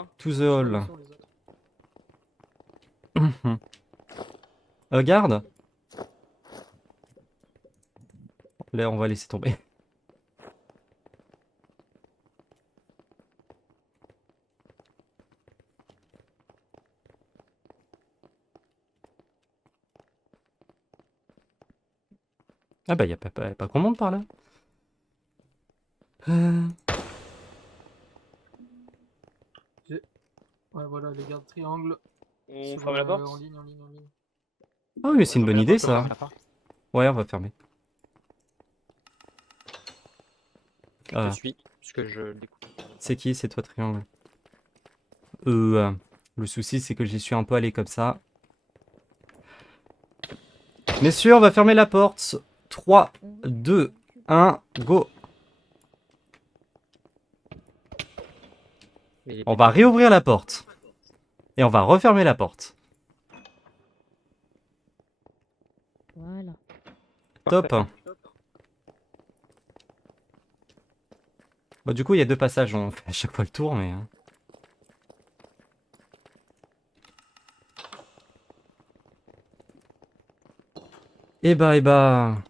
va? To the Sur hall. les autres. Garde. Là, on va laisser tomber. Ah bah, y a pas grand monde par là. Ouais, voilà, les gardes triangles. On sur, ferme la porte? En ligne, en ligne, en ligne. Ah oui, mais c'est une bonne idée, ça. ferme la porte. Ouais, on va fermer. Je Ah, te suis, puisque je découpe. c'est qui? C'est toi, Triangle. Le souci, c'est que j'y suis un peu allé comme ça. Messieurs, on va fermer la porte. 3, 2, 1, go. Mais On va réouvrir la porte. Et on va refermer la porte. Voilà. Top. Bon, du coup, il y a 2 passages. On fait à chaque fois le tour, mais... Eh bah...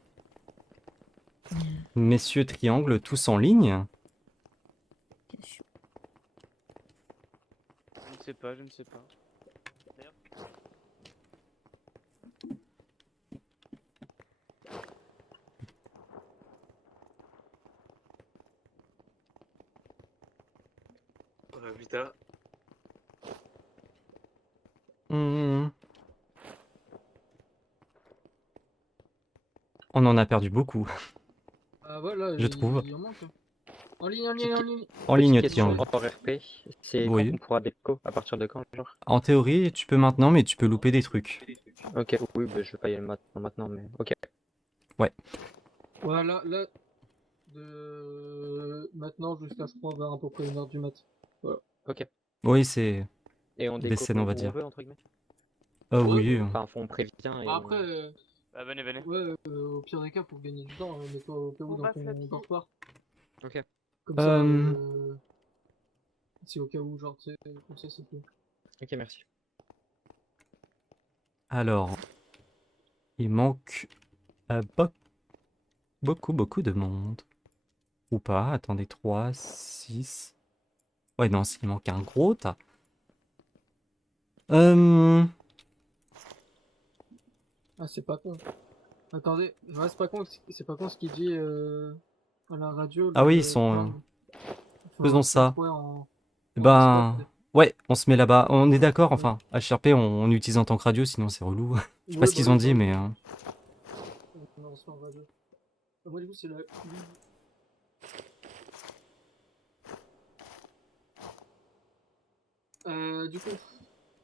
Messieurs Triangle, tous en ligne. Je ne sais pas, je ne sais pas. Putain. Hmm. On en a perdu beaucoup. Ah voilà, Je trouve. il en manque. En ligne, en ligne, en ligne. En ligne, question Triangle. hors RP, c'est Oui. quand on pourra déco, à partir de quand, genre? En théorie, tu peux maintenant, mais tu peux louper des trucs. Ok, oui, bah, je vais pas y aller maintenant, mais ok. Voilà, là, de maintenant jusqu'à je crois vers à peu près 1h du mat. Ok. Oui, c'est... Et on Des déco scènes, on va où dire. veut, entre guillemets? oui. Enfin, on prévient et Après, Ah, venez, venez. ouais, au pire des cas, pour gagner du temps, mets-toi au cas où On dans va ton floppy. dortoir. Ok. Comme ça, Euh. si au cas où, genre, tu sais, comme ça, c'est tout. Ok, merci. Alors... Il manque... beaucoup de monde. Ou pas, attendez, 3, 6... Ouais, non, s'il manque un gros tas. Ah, c'est pas con. Attendez, ouais, c'est pas con ce qu'il dit à la radio. Ah oui, ils le sont... triangle. Faisons Se mettre, ça. ouais, en Ben... Discord. Ouais, on se met là-bas. On est d'accord, enfin, HRP, on utilise en tant que radio, sinon c'est relou. Je sais pas Ouais, ce qu'ils bah ont oui, dit, bah mais... oui. Non, on se met en radio. Moi, du coup, c'est la. Du coup,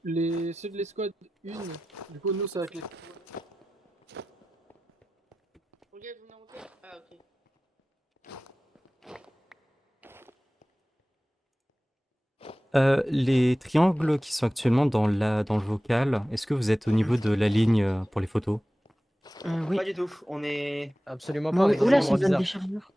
ceux de l'escouade 1, du coup, nous, ça va être les. Ok, vous montez? Ah, ok. Les triangles qui sont actuellement dans le vocal, est-ce que vous êtes au niveau de la ligne pour les photos? Oui. Pas du tout, on est Absolument Moi, pas, oui. on est dans Oula, un c'est endroit une bonne bizarre. déchargeur.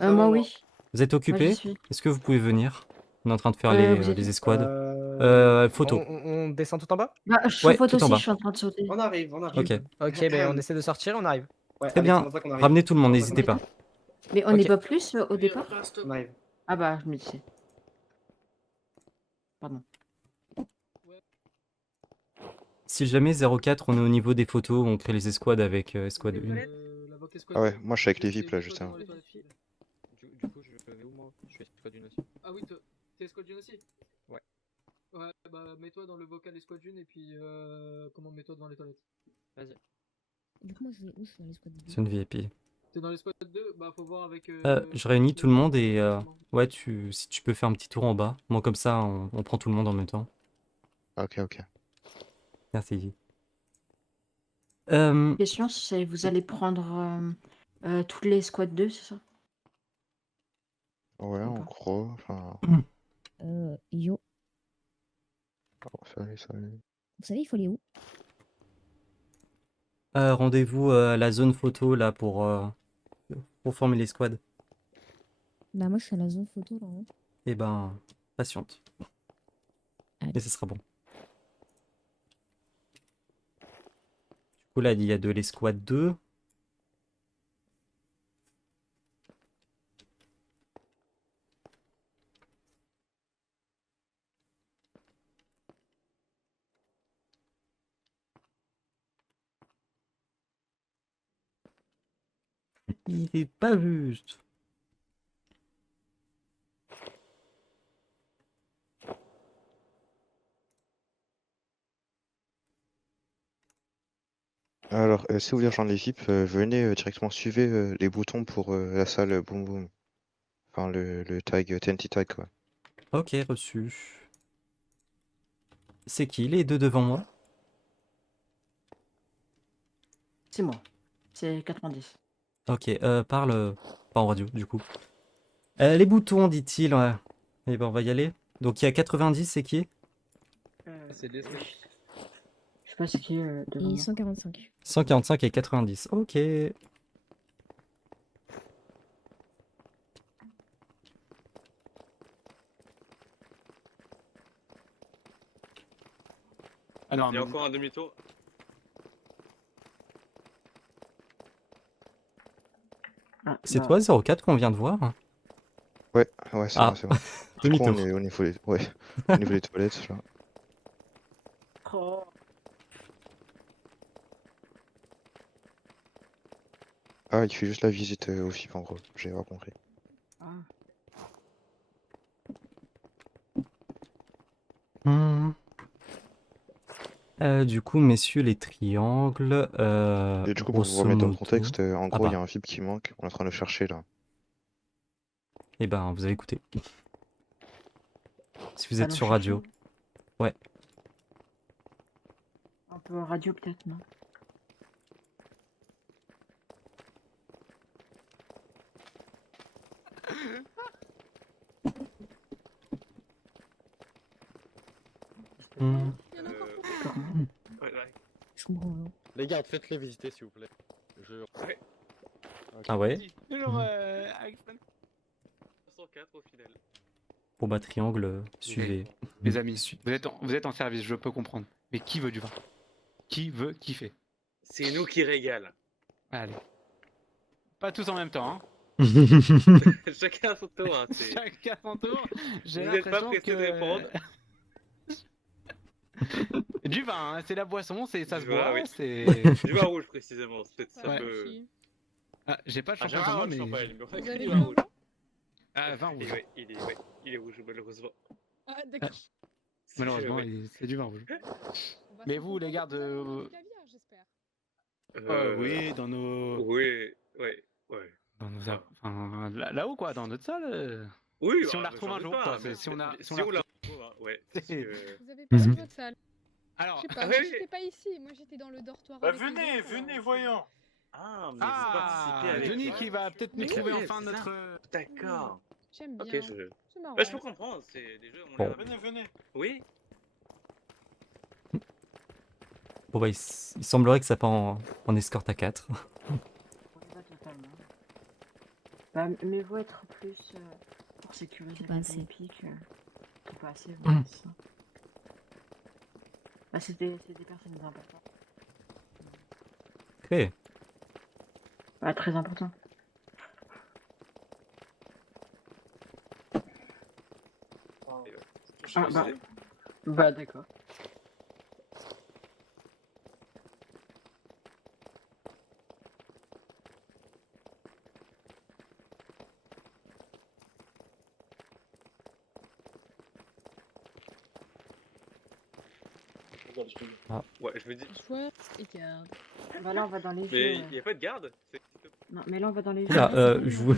ça Moi, va, oui. Vous êtes Moi, j'y occupé? suis. Est-ce que vous pouvez venir? On est en train de faire Vous êtes les où? escouades. Photo. On descend tout en bas? Bah, je suis Ouais, faute tout en aussi, bas. je suis en train de sauter. On arrive, on Ok, arrive. Ok, ben on essaie de sortir, on arrive. Ouais, très allez, bien. c'est pour ça qu'on arrive. Ramenez tout le monde, C'est pour ça n'hésitez qu'on pas. Mais on Ok. n'est pas plus au départ? On arrive. Ah bah, je me disais. Pardon. Si jamais 04, on est au niveau des photos, on crée les escouades avec escouade 1. La Voc escouade Ah ouais, 2, moi je suis avec les c'est VIP là escouade justement. dans les toilettes, s'il te plaît. Du coup, je vais où moi? Je suis escouade une aussi. Ah oui, t'es escouade 1 aussi? Ouais. Ouais, bah, mets-toi dans le vocal escouade 1 et puis, mets-toi devant les toilettes. Vas-y. Du coup, moi, je vais où? Je suis dans l'escouade C'est une VIP. T'es dans l'escouade 2? Bah, faut voir avec. Je réunis tout le monde et ouais, si tu peux faire un petit tour en bas. Moi, comme ça, on prend tout le monde en même temps. Ok, ok. Merci. Question, c'est vous allez prendre toutes les squads 2, c'est ça? Ouais, en D'accord. gros, enfin... Yo, Oh, salut, salut. vous savez, il faut aller où? Rendez-vous à la zone photo là pour former les squads. Bah moi je suis à la zone photo là. Hein. Eh ben, patiente. Et ce sera bon. Du coup, là, il y a de l'escouade 2. Il est pas juste. Alors, si vous voulez rejoindre l'équipe, venez directement, suivez les boutons pour la salle Boom Boom. Enfin, le tag, TNT tag, quoi. Ok, reçu. C'est qui les deux devant moi? C'est moi. C'est 90. Ok, parle pas en radio, du coup. Les boutons, dit-il. Ouais. Eh ben, on va y aller. Donc, il y a 90, c'est qui? C'est des Je sais pas c'est qui devant Et moi. 145. 145 et 90. Ok. Ah non, Il y a mais encore un demi-tour. Ah, C'est bah, toi, 04, qu'on vient de voir? Ouais, ouais, c'est Ah. bon, c'est bon. Je Demi-tour. crois on est au niveau des... Ouais, au niveau des toilettes, là. Oh. Ah, il fait juste la visite au FIP, en gros. J'ai pas compris. Ah. Hmm. Du coup, messieurs, les triangles. Et du coup, pour vous grosso remettre dans le modo- contexte, en gros, il y a bah. un FIP qui manque. On est en train de le chercher, là. Eh ben, vous avez écouté. Si vous êtes Allons sur chercher. radio. Ouais. Un peu radio peut-être, non? Hmm. Ouais, ouais. Je comprends rien. les gardes, faites-les visiter s'il vous plaît. Je... Ah ouais? Toujours avec 104 au final. Bon bah, triangle, suivez. Les amis, vous êtes en service, je peux comprendre. Mais qui veut du vin? Qui veut kiffer? C'est nous qui régale. Allez. Pas tous en même temps, hein. Chacun à son tour. Hein, Chacun son tour. J'ai Vous n'êtes pas l'impression pressé de répondre. Du vin, hein, c'est la boisson, ça Du se vin, boit, oui. c'est... Du vin rouge précisément. Peut-être ça Ouais. peut. Ah, j'ai pas de Ah, j'ai champagne, un mais... champagne, mais on a Vous que avez du du vin vin rouge. blanc? Ah, vin rouge. Il est rouge malheureusement. Ah, d'accord. Malheureusement, Ouais. c'est du vin rouge. On va Mais se vous, les comprendre, gardes, vous avez du caviar, j'espère. Oui, dans nos... Oui, ouais. Dans nos... Enfin, là-haut, quoi, dans notre salle. Oui, Si on la bah, retrouve j'en un doute jour, pas, quoi, mais si on la retrouve, hein, ouais. Parce que... Vous avez pas Mhm. vu votre salle. Alors, Je sais pas, Ah moi oui. j'étais pas ici, moi j'étais dans le dortoir. Bah avec les venez, autres, venez, alors, voyons. Ah, mais vous participez avec Johnny moi. qui va peut-être nous Oui, trouver ouais, enfin c'est ça. notre... D'accord. J'aime bien. Ok, je... C'est marrant. Bah, je peux comprendre, c'est des jeux, on Bon. les Venez, venez. Oui. Bon bah, il semblerait que ça part en escorte à 4. On y va totalement. Bah, mais vaut être plus pour sécuriser Pas les assez. Olympiques que pas assez. Voilà, c'est ça. Bah, c'est des personnes importantes. Ok. Bah, très important. Ah, bah, bah d'accord. Ouais, je me dis. Joueur et garde. Bah là, on va dans les Mais jeux. il n'y a pas de garde. Non, mais là, on va dans les jeux. Oula, Ah, je vous-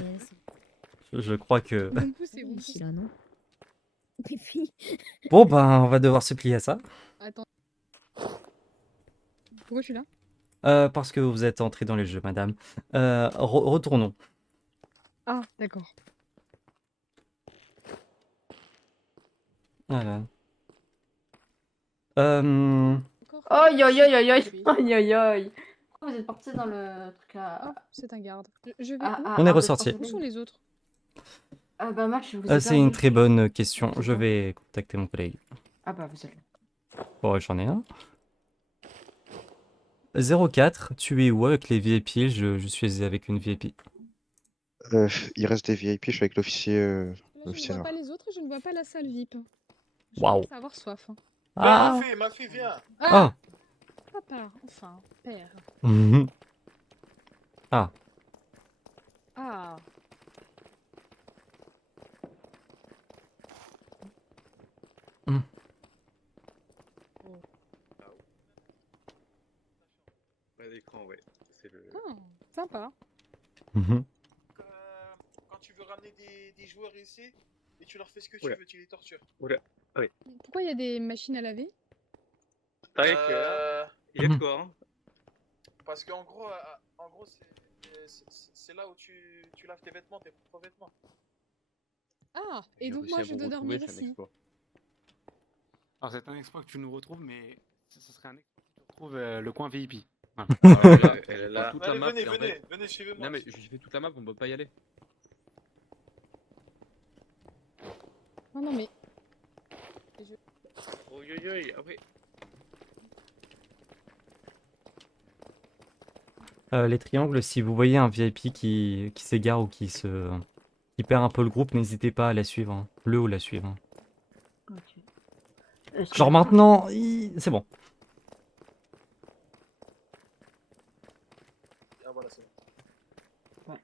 Je crois que... Bon coup, c'est bon. Ici, là, non? Et puis, Bon bah, on va devoir se plier à ça. Attends. Pourquoi je suis là? Parce que vous êtes entré dans les jeux, madame. Retournons. Ah, d'accord. Voilà. Encore Aïe aïe aïe aïe aïe Oui. aïe aïe aïe. Pourquoi vous êtes parti dans le truc à... Oh, c'est un garde. Je vais Ah, où? ah, On est ah, vous êtes ressorti. parti Où sont les autres? Ah bah Max, je vous ai C'est une perdu. très bonne question. C'est Je bon. vais contacter mon collègue. Ah bah vous êtes là. Bon, j'en ai un. 04, tu es où avec les VIP? Je suis avec une VIP. Il reste des VIP, je suis avec l'officier Là, je ne l'officier vois noir. pas les autres et je ne vois pas la salle VIP. Je Waouh. commence à avoir soif. Hein. Ah! Ma fille, viens. Ah! Papa, enfin, père. Mhm. Ah. Ah, Pas d'écran, ouais. C'est le. ah, sympa. Mhm. Quand tu veux ramener des joueurs ici, et tu leur fais ce que Oula. tu veux, tu les tortures. Pourquoi il y a des machines à laver? T'as que là, il y a de quoi, hein. Parce qu'en gros, c'est là où tu laves tes vêtements, tes propres vêtements. Ah, et donc moi je dois dormir ici. Alors c'est un exploit que tu nous retrouves, mais ce serait un exploit que tu retrouves le coin VIP. Voilà. Alors, elle est là. Allez, venez, suivez-moi. Non mais je fais toute la map, on peut pas y aller. Non, non, mais Oh, yo, yo, ah oui. Les triangles, si vous voyez un VIP qui s'égare ou qui perd un peu le groupe, n'hésitez pas à la suivre. Hein. Le ou la suivre. Hein. Ok. Genre maintenant, c'est bon. Ah voilà, c'est bon.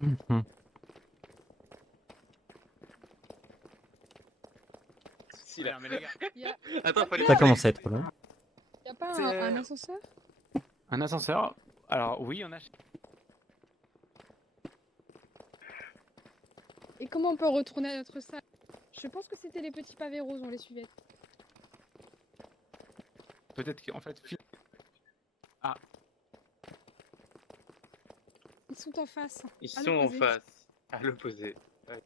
Mhm. Si, là. Non, mais les gars, il y a, Attends, fallait. Ça commence à être long. y a pas C'est- un ascenseur? un ascenseur. Alors oui, on a. Et comment on peut retourner à notre salle? Je pense que c'était les petits pavés roses, on les suivait. Peut-être qu'en fait. Ils sont en face. Ils à sont en l'opposé. face. À l'opposé. Ouais.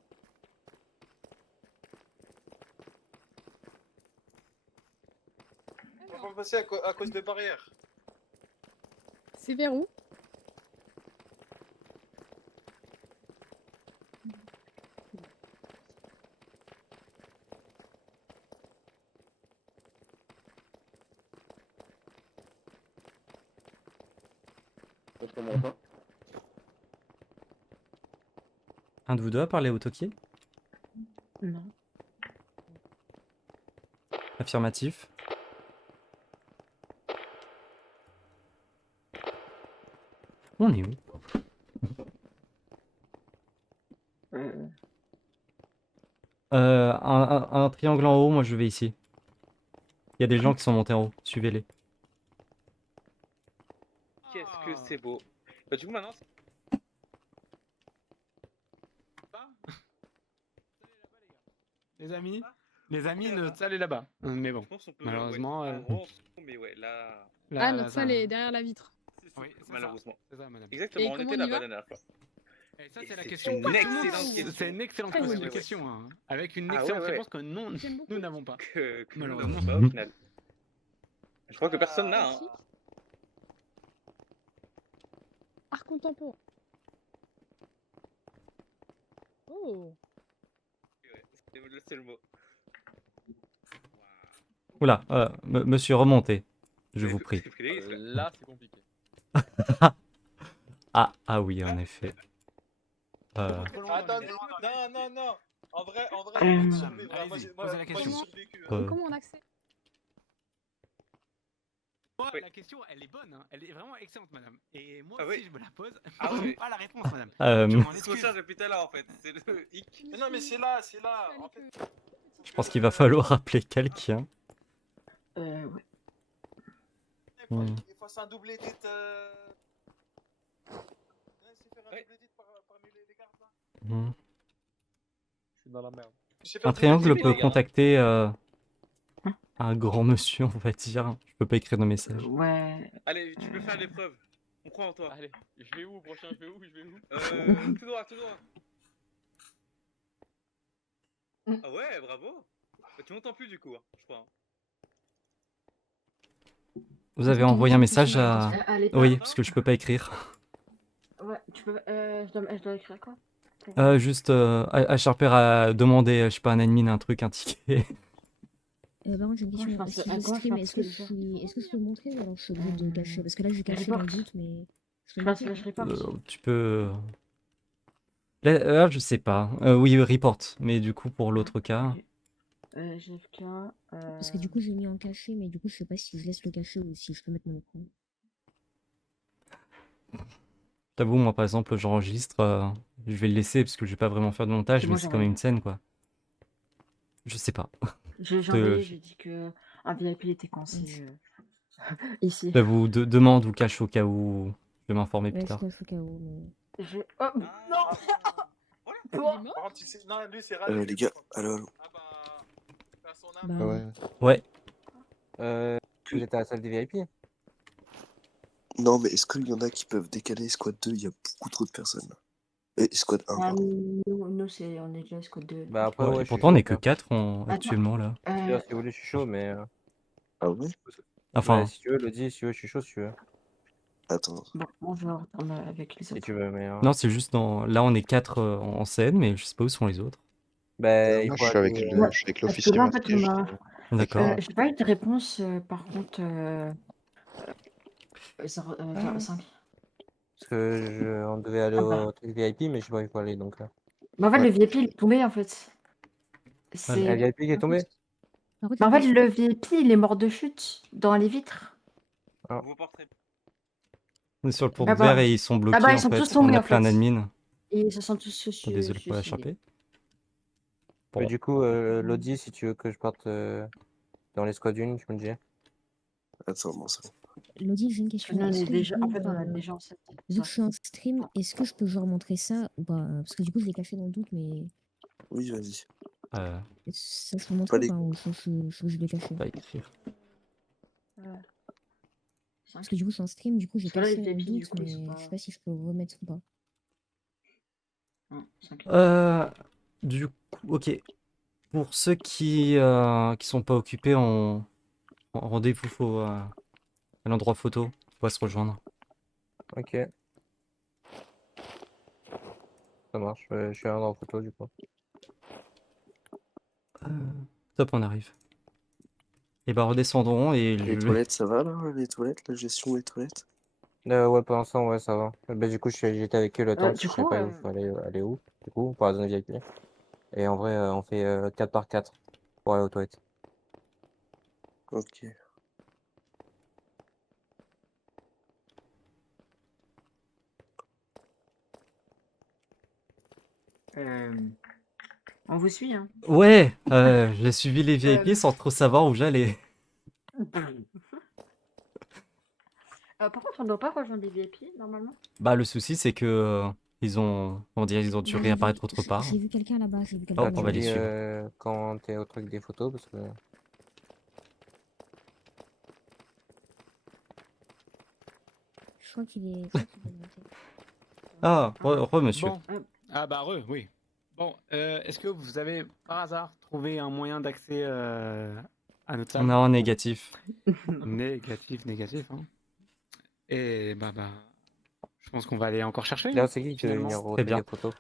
On va pas passer à cause des barrières. C'est vers où? Un de vous deux a parlé au Toki? Non. Affirmatif. On est où? Un triangle en haut, moi je vais ici. Il y a des gens qui sont montés en haut, suivez-les. Qu'est-ce que c'est beau. Bah, du coup, maintenant, Les amis, notre salle est là-bas. Mais bon, je pense qu'on peut. malheureusement. Ouais, en gros, mais ouais, là. Ah, notre salle est derrière la vitre. Oui, c'est Malheureusement. ça, madame. Exactement, Et on comment était on y là-bas va la dernière fois. Et ça, Et c'est la c'est question. une Pas tout le excellente monde- question. C'est une excellente Très bonne question. Hein. Avec une Ah ouais, excellente ouais. réponse que non, J'aime beaucoup. nous n'avons pas. Que nous Malheureusement. n'avons pas au final. Je crois que personne n'a. Hein. Chic. Art contemporain. Oh. Ouais, c'est le mot. Oula, monsieur, remontez. Je vous prie. C'est pris des risques, là. Là, c'est compliqué. Ah oui, en effet. Attendez, non. En vrai, on va Hum. survivre. Moi, Allez-y, j'ai posez la question. survécu. Euh, Comment on accède? Moi, Oui. la question, elle est bonne. Hein. Elle est vraiment excellente, madame. Et moi Ah aussi, oui. je me la pose. Ah Je oui. n'ai pas la réponse, madame. Euh, Je m'en C'est ce qu'on excuse. cherche depuis tout à l'heure en fait. C'est le hic. Mais non, mais c'est là. En fait, je pense qu'il va falloir appeler quelqu'un. Ouais. il faut un doublé d'it. C'est faire un Ouais. doublé d'it parmi les gardes là. Hmm. Je suis dans la merde. Je sais pas, Un vous triangle motivez, peut les gars. contacter Hein un grand monsieur, on va dire. Je peux pas écrire de message. Ouais. Allez, tu peux faire l'épreuve. On croit en toi. Allez, je vais où prochain? Je vais où? Je vais où? Tout droit, tout droit. Ah ouais, bravo. Bah, tu m'entends plus du coup, hein, je crois. Vous avez envoyé un message à... Allez, Oui, parce que je peux pas écrire. Ouais, tu peux. Je dois écrire quoi? Juste, Sharper a demandé, je sais pas, un admin, un truc, un ticket. Par contre, j'ai une Comment je question. fais Si un- je comment je stream, fais un est-ce que truc est-ce que je peux le montrer ou alors je suis obligée de cacher? Parce que là, j'ai caché dans le report. doute, mais. Je peux Je le passe montrer slash ou pas report. Tu peux... Là, je sais pas. Oui, report. Mais du coup, pour l'autre cas... GFK. Parce que du coup, j'ai mis en caché, mais du coup, je sais pas si je laisse le cacher ou si je peux mettre mon écran. J'avoue, moi, par exemple, j'enregistre, je vais le laisser parce que je vais pas vraiment faire de montage, C'est mais moi, c'est j'ai quand même envoyé. une scène, quoi. Je sais pas. J'ai Je envoyé, te- j'ai dit que un VIP était coincé ici. J'avoue, demande ou cache au cas où je vais m'informer plus Ouais, je tard. cache au cas où, mais. Je... Oh, non. Il est mort? Par contre, tu sais... Non, lui, c'est râle. Les gars, allô. Ah bah... T'as son âme. Bah, Ouais. Ouais. Vous êtes à la salle des VIP? Non, mais est-ce qu'il y en a qui peuvent décaler Squad 2? Il y a beaucoup trop de personnes là. Et Squad 1, pardon. Nous on est déjà squad 2. Bah après, Ouais, ouais, et je suis pourtant, on chaud, est que tiens. 4 actuellement, là. D'ailleurs, si vous voulez, je suis chaud, mais. Ah ouais? Enfin, Ouais, si tu veux, Lodi, si tu veux, je suis chaud, si tu veux. Attends. Bon, on va retourner avec les Si autres. tu veux, mais. non, c'est juste dans... Là, on est 4 en scène, mais je sais pas où sont les autres. Bah, il Moi, faut je suis avec aller. je suis avec Parce que l'officier là, en fait, masqué, on justement. a... D'accord. j'ai pas eu de réponse, par contre... 5. Parce que on devait aller Ah bah. au truc VIP, mais je sais pas où il faut aller donc. Mais en fait, Ouais. le VIP, il est tombé, en fait. Un C'est... VIP qui est tombé? Par contre, Mais en la fait, question- le VIP, il est mort de chute dans les vitres. Nouveau portrait. On est sur le pont Ah de verre bah. et ils sont Ah bloqués, bah, ils en sont tous fait. On tombés, a en plein fait. d'admin. Et ils se sont tous Oh, désolé pour la suicidés. charpée. Mais Bon. du coup, Lodi, si tu veux que je parte dans les squads 1, tu me dis. Attends, bon, ça. Lodi, j'ai une question. Nous, on Est-ce est que déjà... du En coup, fait, on a déjà en 7. vu que je suis en stream, est-ce que je peux genre montrer ça ou pas? Parce que du coup, je l'ai caché dans le doute, mais. Oui, vas-y. Ça, je peux montrer Pas ou pas? Ou je vais cacher? Pas écrire. Parce que du coup, je suis en stream, du coup, j'ai Parce que là, caché les dans le VIP, du doute, coup, ils mais sont je pas... sais pas si je peux remettre ou pas. Du coup, ok. Pour ceux qui sont pas occupés, rendez-vous à l'endroit photo. On va se rejoindre. Ok. Ça marche, je suis en photo du coup. Top, on arrive. Et bah redescendons et Les toilettes, ça va là? Les toilettes, la gestion des toilettes? Ouais, pour l'instant, ouais, ça va. Bah, du coup, j'étais avec eux le temps parce que Du je savais coup, pas où il fallait aller où, du coup, pour la zone VIP. Et en vrai, on fait 4 par 4 pour aller aux toilettes. Ok. on vous suit, hein. Ouais, j'ai suivi les VIP sans trop savoir où j'allais. Par contre, on ne doit pas rejoindre les VIP, normalement. Bah le souci c'est que ils ont dû réapparaître autre part. J'ai vu quelqu'un là-bas, j'ai vu quelqu'un Hop, on va Tu les dis suivre. quand t'es au truc des photos parce que. Je crois qu'il est monté. Ah, monsieur. Bon. Ah bah oui. Bon, est-ce que vous avez par hasard trouvé un moyen d'accès à notre salle? Non, négatif. Négatif, hein. Et bah, je pense qu'on va aller encore chercher. Là, c'est qui qui veut finalement. venir au Très truc bien. des photos?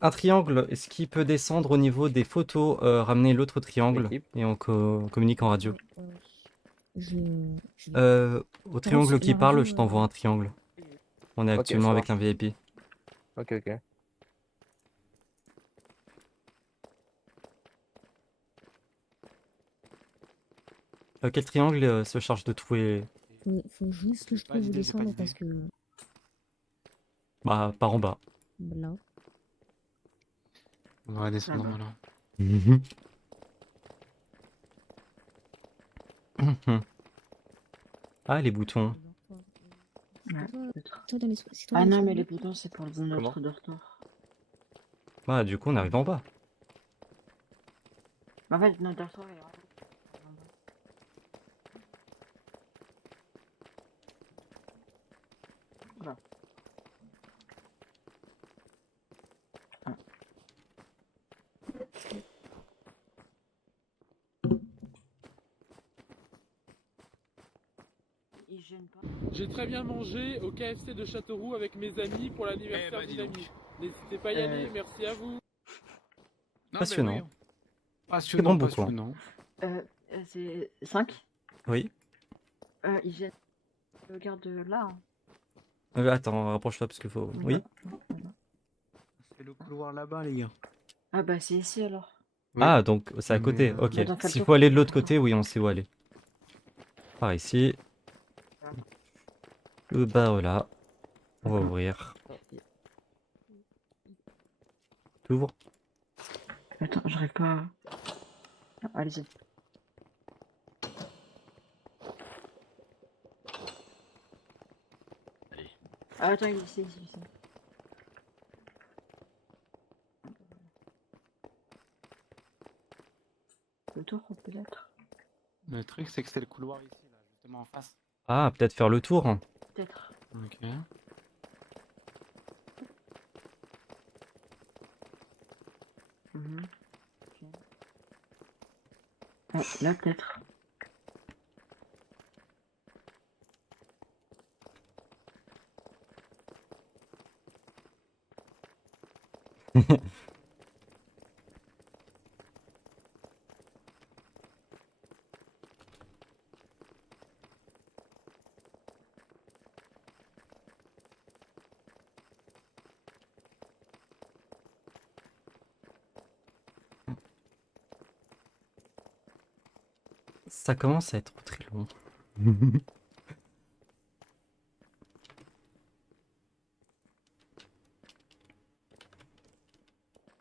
Un triangle, est-ce qu'il peut descendre au niveau des photos, ramener l'autre triangle L'équipe. et on communique en radio. Au Par triangle contre, qui la parle, radio, je t'envoie un triangle. On est Ok, actuellement ça avec un marche. VIP. Ok. Quel triangle se charge de trouver... Faut juste que je Pas trouve où d'idée, j'ai pas descendre d'idée. parce que Bah, par en bas. là. On va descendre alors. Ah, les boutons. Toi, dans les- c'est toi Ah dans les non, mais souvenirs les boutons, c'est pour le bon Comment? ordre de retour. Bah, du coup, on arrive en bas. En fait, notre dortoir est en bas. Voilà. Il gêne pas. J'ai très bien mangé au KFC de Châteauroux avec mes amis pour l'anniversaire dis d'une donc. amie. N'hésitez pas à y aller, merci à vous. Non, Passionnant. oui. Très Passionnant, bon bouquin. passionnant. C'est 5. Oui. Il gêne. Regarde là. Hein. Attends, rapproche-toi parce qu'il faut. Oui. C'est le couloir là-bas, les gars. Ah bah c'est ici alors. Oui. Ah, donc c'est à côté. Mais, Ok. Attends, fais le S'il tour. faut aller de l'autre côté, oui, on sait où aller. Par ici. Le bar là. On va ouvrir. T'ouvres. Attends, j'arrive pas. Ah, allez-y. Ah, attends, il est ici, ici. Le tour peut-être. Le truc, c'est que c'est le couloir ici, là, justement en face. Ah, peut-être faire le tour. Peut-être. Ok. Ok. Ah, là peut-être. Ça commence à être très long.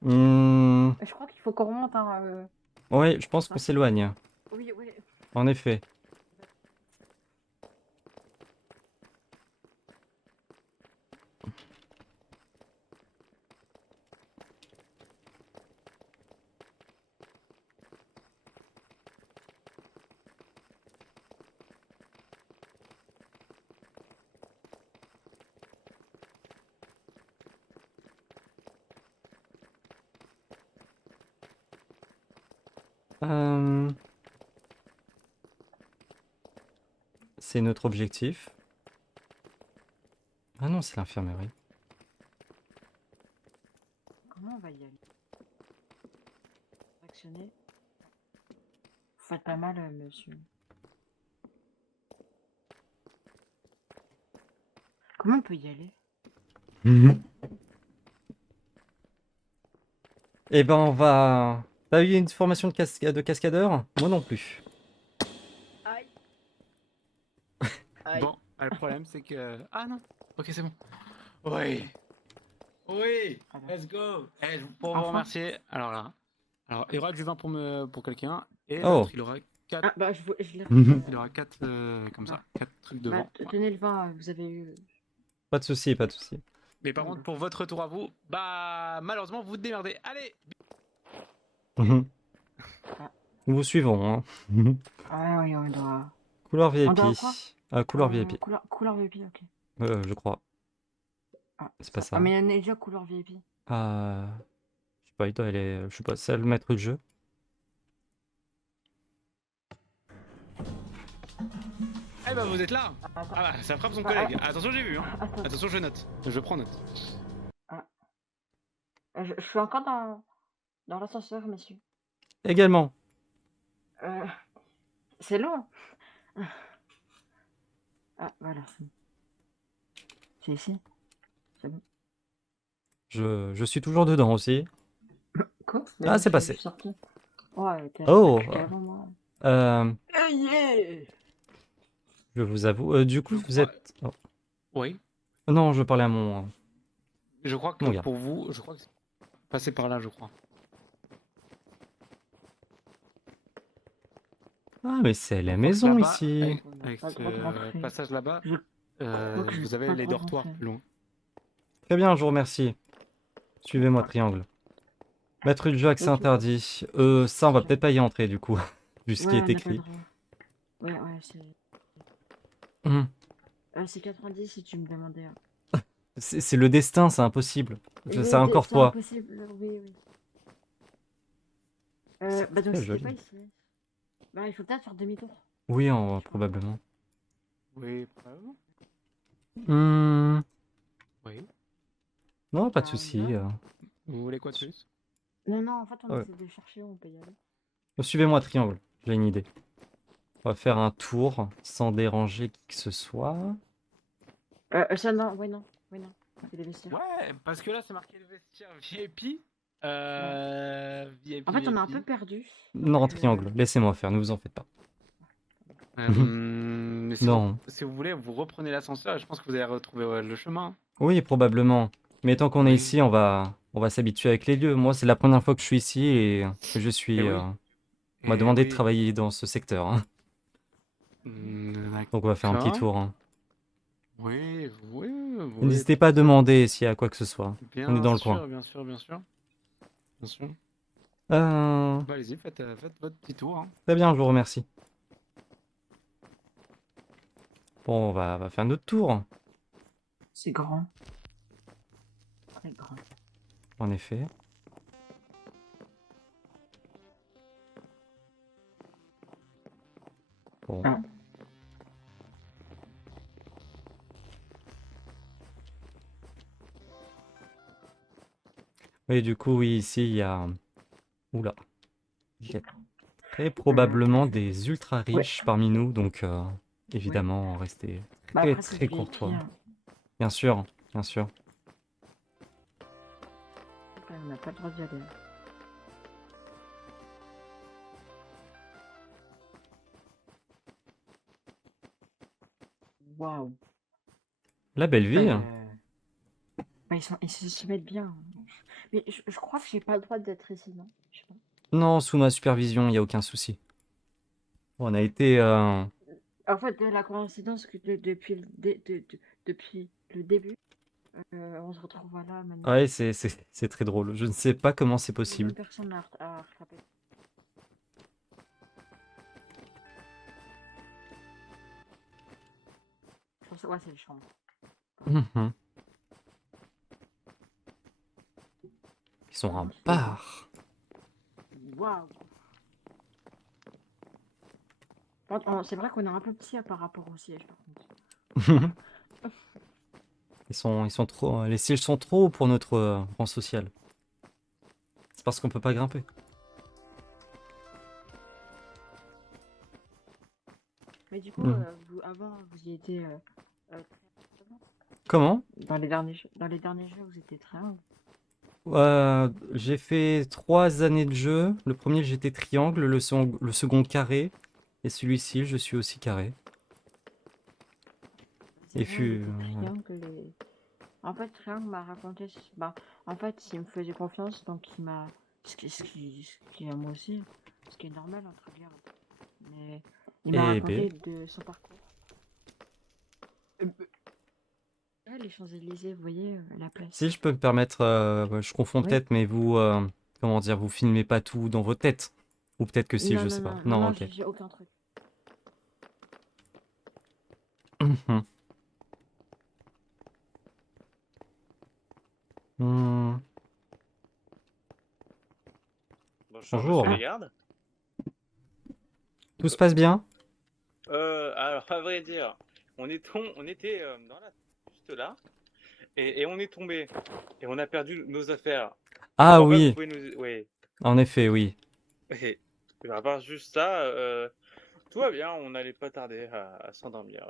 Je crois qu'il faut qu'on remonte. Hein, Ouais, je pense qu'on s'éloigne. Oui, oui. En effet. C'est notre objectif. Ah non, c'est l'infirmerie. Comment on va y aller? Actionner. Vous faites pas mal, monsieur. Comment on peut y aller? Eh ben, on va. T'as eu une formation de cascadeur? Moi non plus. Aïe. Aïe. Bon, le problème, c'est que... Ah non. Ok, c'est bon. Oui. Oui. Let's go. Pour vous remercier. Alors là. Alors, il y aura du vin pour quelqu'un. Et Oh. l'autre, il aura 4... Ah, bah, je l'ai Il aura 4 comme ça. 4 trucs de Bah, vin. Voilà. tenez le vin, vous avez eu. Pas de souci, pas de souci. Mais par contre, pour votre retour à vous, bah, malheureusement, vous vous démerdez. Allez. Nous vous suivons. Hein. Ah oui, on doit. Couloir On VIP. doit quoi Couloir VIP. Couleur VIP, ok. Je crois. Ah, C'est pas ça. Ah, mais il y en a déjà couleur VIP. Je sais pas, il doit aller. Je sais pas, c'est le maître de jeu. Eh ben, vous êtes là. Ah bah, ça frappe son collègue. Attention, j'ai vu. Hein. Attention, je note. Je prends note. Je suis encore dans l'ascenseur, monsieur. Également. C'est long. Ah, voilà. C'est ici. C'est bon. Je suis toujours dedans aussi. Quoi? Ah, c'est passé. Ouais, t'es Oh. avant moi. Je vous avoue. Du coup, vous êtes. Oh. Oui. Non, je parlais à mon. Je crois que Mon gars. pour vous, je crois que c'est passé par là, je crois. Ah, mais c'est la Donc maison là-bas, ici. Avec Pas le droit de rentrer. ce passage là-bas, Je crois que j'ai vous avez pas le les droit de dortoirs rentrer. plus loin. Très bien, je vous remercie. Suivez-moi, triangle. Maître du jeu, accès Ok. interdit. Ça, on va peut-être pas y entrer du coup, vu ce qui Ouais, est on n'a pas écrit. le droit. Ouais, Hum. c'est 90 si tu me demandais. Hein. C'est le destin, c'est impossible. C'est encore C'est toi. impossible, oui. C'est Bah donc très c'était joli. pas ici. Bah il faut peut-être faire demi-tour. Oui, probablement. Oui, probablement. Hum, Oui. Non, pas de Bah, on y souci. va. Vous voulez quoi de plus? Non, en fait on Ouais. essaie de chercher, on peut y aller. Suivez-moi, triangle. J'ai une idée. On va faire un tour sans déranger qui que ce soit. Ça non, non. C'est des vestiaires. Ouais, parce que là, c'est marqué le vestiaire VIP. VIP, En fait on est un peu VIP. perdu. Non, triangle. Laissez-moi faire, ne vous en faites pas. Mais Non. si vous voulez, vous reprenez l'ascenseur et je pense que vous allez retrouver le chemin. Oui, probablement. Mais tant qu'on est Oui. ici, on va s'habituer avec les lieux. Moi, c'est la première fois que je suis ici et que je suis. Et oui. On m'a Et demandé de oui. travailler dans ce secteur, hein. Donc on va faire un petit D'accord. tour, hein. Oui. N'hésitez pas à demander s'il y a quoi que ce soit. On est dans le coin. Bien sûr. Euh, Bah, allez-y, faites votre petit tour. Hein. Très bien, je vous remercie. Bon, on va faire notre tour, C'est grand. Très grand. en effet. Bon. Ah. Oui, du coup, oui, ici, il y a... Oula. Il y a très probablement des ultra riches parmi nous, donc évidemment, restez Bah, très après, c'est très du VIP, courtois. hein. Bien sûr, bien sûr. Après, on n'a pas le droit d'y aller. Waouh. La belle vie. Bah, ils se mettent bien. Mais je crois que j'ai pas le droit d'être ici, non? Je sais pas. Non, sous ma supervision, il n'y a aucun souci. On a été... En fait, la coïncidence que depuis le début, on se retrouve là maintenant. Ouais, c'est très drôle. Je ne sais pas comment c'est Une possible. personne à rattraper. Je pense que ouais, c'est les chambres. Mhm. Ils sont un bar. Waouh. C'est vrai qu'on est un peu petit par rapport au siège, par contre. Ils sont trop... Les sièges sont trop hauts pour notre rang social. C'est parce qu'on peut pas grimper. Mais du coup, avant, vous y étiez très Comment? dans les derniers jeux, vous étiez très humble. J'ai fait 3 années de jeu. Le premier, j'étais triangle, le second carré. Et celui-ci, je suis aussi carré. Et fut... Triangle En fait, Triangle m'a raconté... Bah, en fait, il me faisait confiance, donc il m'a... Ce qui est à moi aussi, ce qui est normal entre guerres. Mais il m'a Eh raconté ben. de son parcours. Ouais, les Champs-Élysées, vous voyez, la place. Si je peux me permettre, je confonds Oui. peut-être, mais vous, comment dire, vous filmez pas tout dans vos têtes. Ou peut-être que si, je sais pas. Non, ok. j'ai aucun truc. Mhm. Hmm. Bonjour. monsieur les gardes. Tout se passe bien? Alors, à vrai dire, on était juste là, et on est tombé, et on a perdu nos affaires. Ah Alors, oui, vous pouvez nous... Oui. en effet, oui. Et à part juste ça, tout va bien, on n'allait pas tarder à s'endormir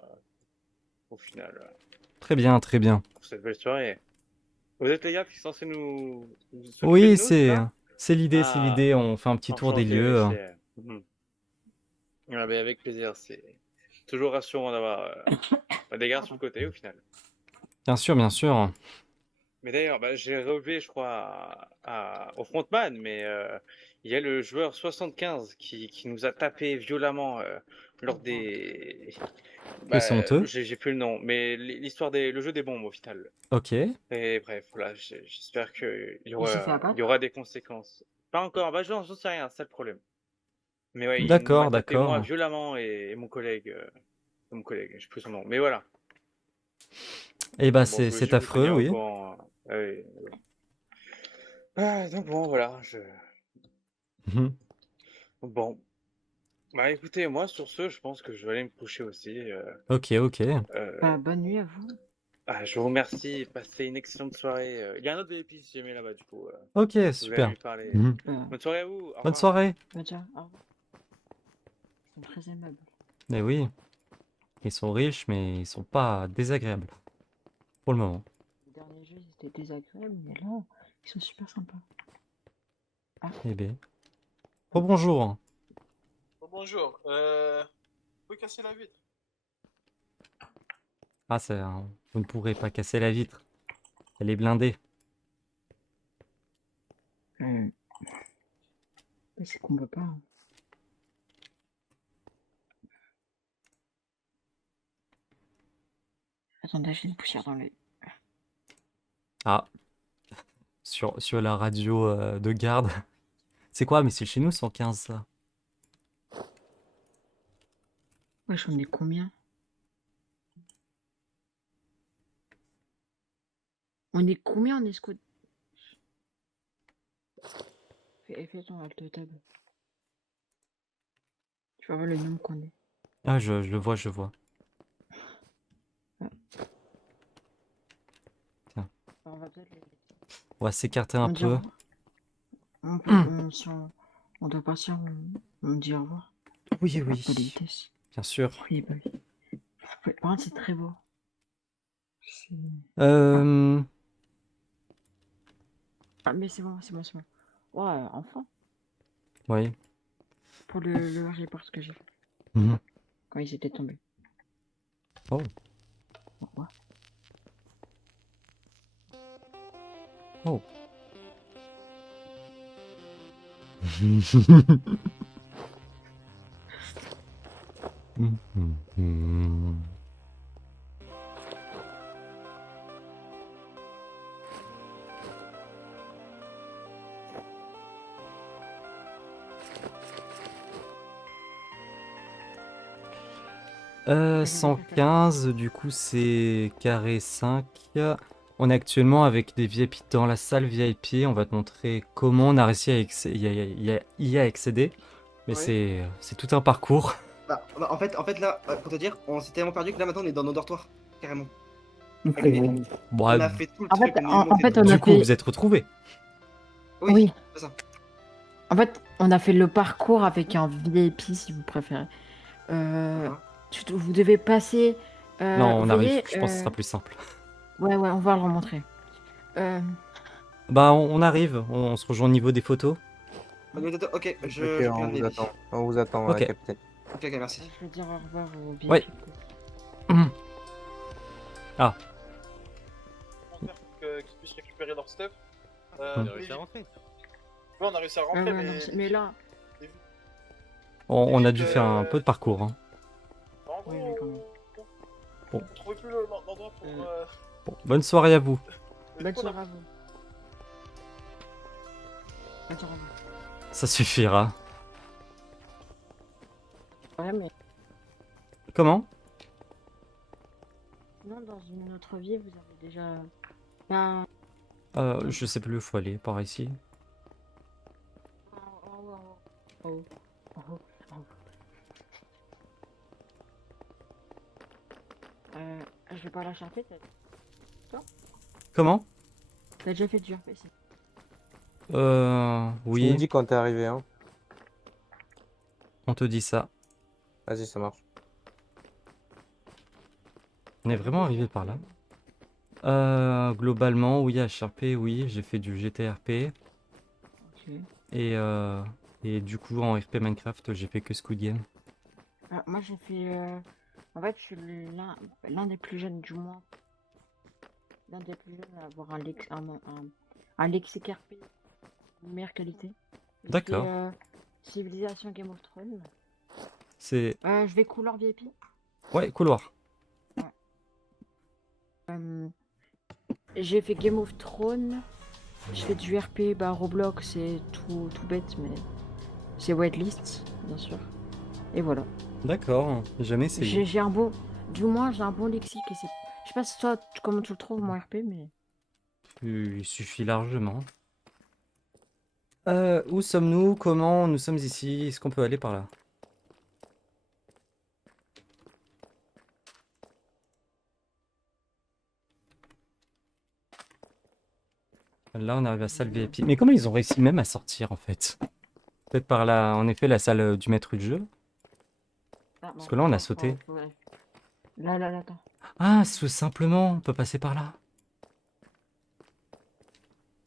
au final Très bien, très bien. pour cette belle soirée. Vous êtes les gars qui sont censés nous s'occuper de Oui, nous, c'est l'idée, c'est Ah, l'idée. On fait un petit tour des enchanté, lieux. oui, Ah, ben, avec plaisir, c'est toujours rassurant d'avoir des gardes sur le côté au final. Bien sûr, bien sûr. Mais d'ailleurs, j'ai relevé, je crois, au frontman, mais il y a le joueur 75 qui nous a tapé violemment lors des. Et c'est honteux. J'ai plus le nom, mais l'histoire le jeu des bombes au final. Ok. Et bref, voilà, j'espère qu'il y Il s'est fait aura, abattre? il y aura des conséquences. Pas encore, bah j'en sais rien, c'est ça le problème. Mais ouais, il m'a D'accord, tapé moi d'accord. violemment et mon collègue, je sais plus son nom. Mais voilà. Eh bah, Bon, je voulais c'est juste vous affreux, tenir au oui. courant. Ouais. Donc bon, voilà. Mhm. Bon. Bah écoutez, moi sur ce, je pense que je vais aller me coucher aussi. Ok, ok. Bah, bonne nuit à vous. Je vous remercie, passez une excellente soirée. Il y a un autre VIP si jamais là-bas du coup. Ok, Vous allez super. lui parler. Mhm. Bonne soirée à vous. Au Bonne revoir. soirée. Bah, tiens, au revoir. Ils sont très aimables. Eh oui. Ils sont riches, mais ils sont pas désagréables. Pour le moment. Les derniers jeux, ils étaient désagréables, mais là, ils sont super sympas. Ah, Eh ben. Oh bonjour. Oh, bonjour. Vous pouvez casser la vitre? Ah, vous ne pourrez pas casser la vitre. Elle est blindée. mais c'est qu'on veut pas. Hein. Attendez, j'ai une poussière dans l'œil. Ah. Sur la radio de garde. C'est quoi? Mais c'est chez nous 115 ça. Ouais, j'en ai combien? On est combien en escouade? Fais ton alt tab. Tu vas voir le nombre qu'on est. Ah, je le vois, je vois. Tiens. On va peut-être les... On va s'écarter un On dit au peu. revoir. On peut, on doit partir, on dit au revoir. Oui, Pas de oui. vitesse. Bien sûr. Oui, bah oui. Par contre, c'est très beau. Ah, mais c'est bon, c'est bon, c'est bon. Ouais, enfin. Oui. Pour le report que j'ai fait. Mhm. Quand ils étaient tombés. Oh. Au revoir. Oh. Euh, 115, du coup c'est carré 5. On est actuellement avec des VIP dans la salle VIP. On va te montrer comment on a réussi à y accéder. Mais Ouais. c'est tout un parcours. Bah, en fait là, pour te dire, on s'est tellement perdu que là maintenant on est dans nos dortoirs, carrément. Bon, On a fait tout le En truc, fait, on est en monté fait, dedans. on a du coup, fait... vous êtes retrouvés. Oui, c'est ça. En fait, on a fait le parcours avec un VIP, si vous préférez. Vous devez passer... Non, on vous arrive. voyez, Je pense que ce sera plus simple. Ouais, on va le remontrer. Bah, on arrive. On se rejoint au niveau des photos. Ok, je Ok, viens on de vous les attend. On vous attend, Ok. capitaine. Ok, merci. Je vais dire au revoir au VIP. Ouais. Ah. Pour qu'ils puissent récupérer leur stuff. On a réussi à rentrer. Ouais, on a réussi à rentrer, Ouais, non, mais là... On a dû faire un peu de parcours. Hein. Oui, quand même. Bon. On trouvait plus l'endroit pour... Bon, bonne soirée à vous. Bonne soirée à vous. Bonne soirée à vous. Ça suffira. Ouais, mais... Comment? Non, dans une autre vie, vous avez déjà... Pas... Je sais plus où faut aller, par ici. Je vais pas la chanter, t'as... Toi? Comment? T'as déjà fait du RP, si. Tu me Oui, dis quand t'es arrivé, hein. on te dit ça. Vas-y, ça marche. On est vraiment arrivé par là. Globalement, oui, HRP, oui, j'ai fait du GTRP. Ok. Et du coup, en RP Minecraft, j'ai fait que Squid Game. Moi, j'ai fait... En fait, je suis l'un des plus jeunes du mois. L'un des plus jeunes à avoir un Lexicard de meilleure qualité. Je vais, D'accord. Civilisation Game of Thrones. C'est... Je vais couleur VIP. Ouais, couloir. J'ai fait Game of Thrones. Je fais du RP, bah Roblox, c'est tout bête, mais c'est whitelist, bien sûr. Et voilà. D'accord, j'ai jamais essayé. J'ai un bon, du moins j'ai un bon lexique et c'est, je sais pas si toi comment tu le trouves mon RP, mais Il suffit largement. Où sommes-nous? Comment nous sommes ici? Est-ce qu'on peut aller par là? Là, on arrive à la salle VIP. Mais comment ils ont réussi même à sortir, en fait? Peut-être par là, en effet, la salle du maître du jeu. Parce que là, on a sauté. ouais. Là, attends. Ah, simplement, on peut passer par là.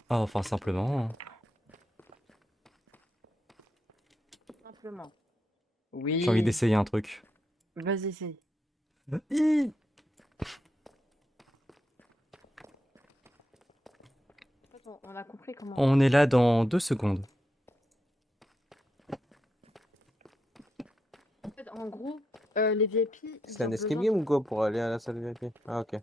Ah, enfin, simplement. Simplement. J'ai envie Oui. d'essayer un truc. Vas-y, essaye. Hi. En fait, on a compris comment. On est là dans 2 secondes. En fait, en gros, les VIP. ils C'est un ont escape besoin game ou quoi pour aller à la salle VIP? Ah, ok.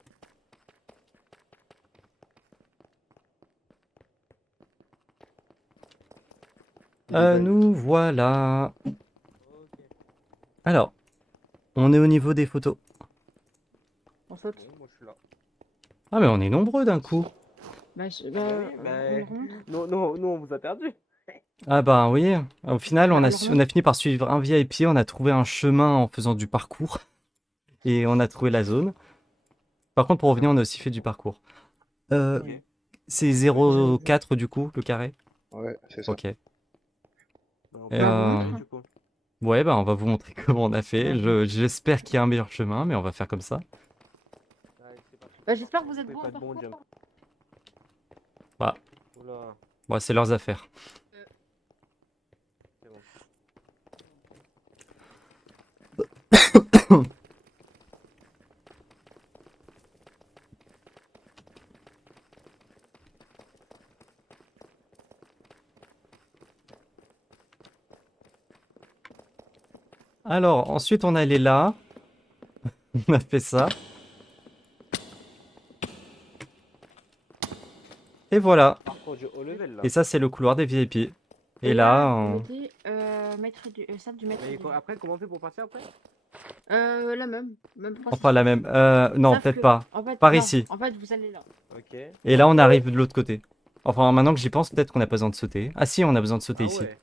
Nous voilà. Alors, on est au niveau des photos. On saute. Moi, je suis là. Ah, mais on est nombreux d'un coup. Bah, Nous, on vous a perdu. Ah bah oui, au final, on a, Alors on non. a fini par suivre un VIP, on a trouvé un chemin en faisant du parcours. Et on a trouvé la zone. Par contre, pour revenir, on a aussi fait du parcours. C'est 0,4 du coup, le carré? Ouais, c'est ça. Ok. Et, Bah, Du coup. ouais, bah on va vous montrer comment on a fait. J'espère qu'il y a un meilleur chemin, mais on va faire comme ça. Bah, j'espère que vous êtes Faites bons pas en de bon parcours. jump. Bah, Oula. bon, c'est leurs affaires. C'est bon. Alors, ensuite, on allait là. On a fait ça. Et voilà. Parcours du haut level là. Et ça, c'est le couloir des VIP. Et Et là, vous on... mettez maître du salle du maître Mais du après, comment on fait pour passer après? la même principe. enfin la même. Non, Sauf peut-être que, pas. en fait, Par non, ici. En fait, vous allez là. Ok. Et là, on arrive de l'autre côté. Enfin, maintenant que j'y pense, peut-être qu'on n'a pas besoin de sauter. Ah si, on a besoin de sauter Ah ici. ouais.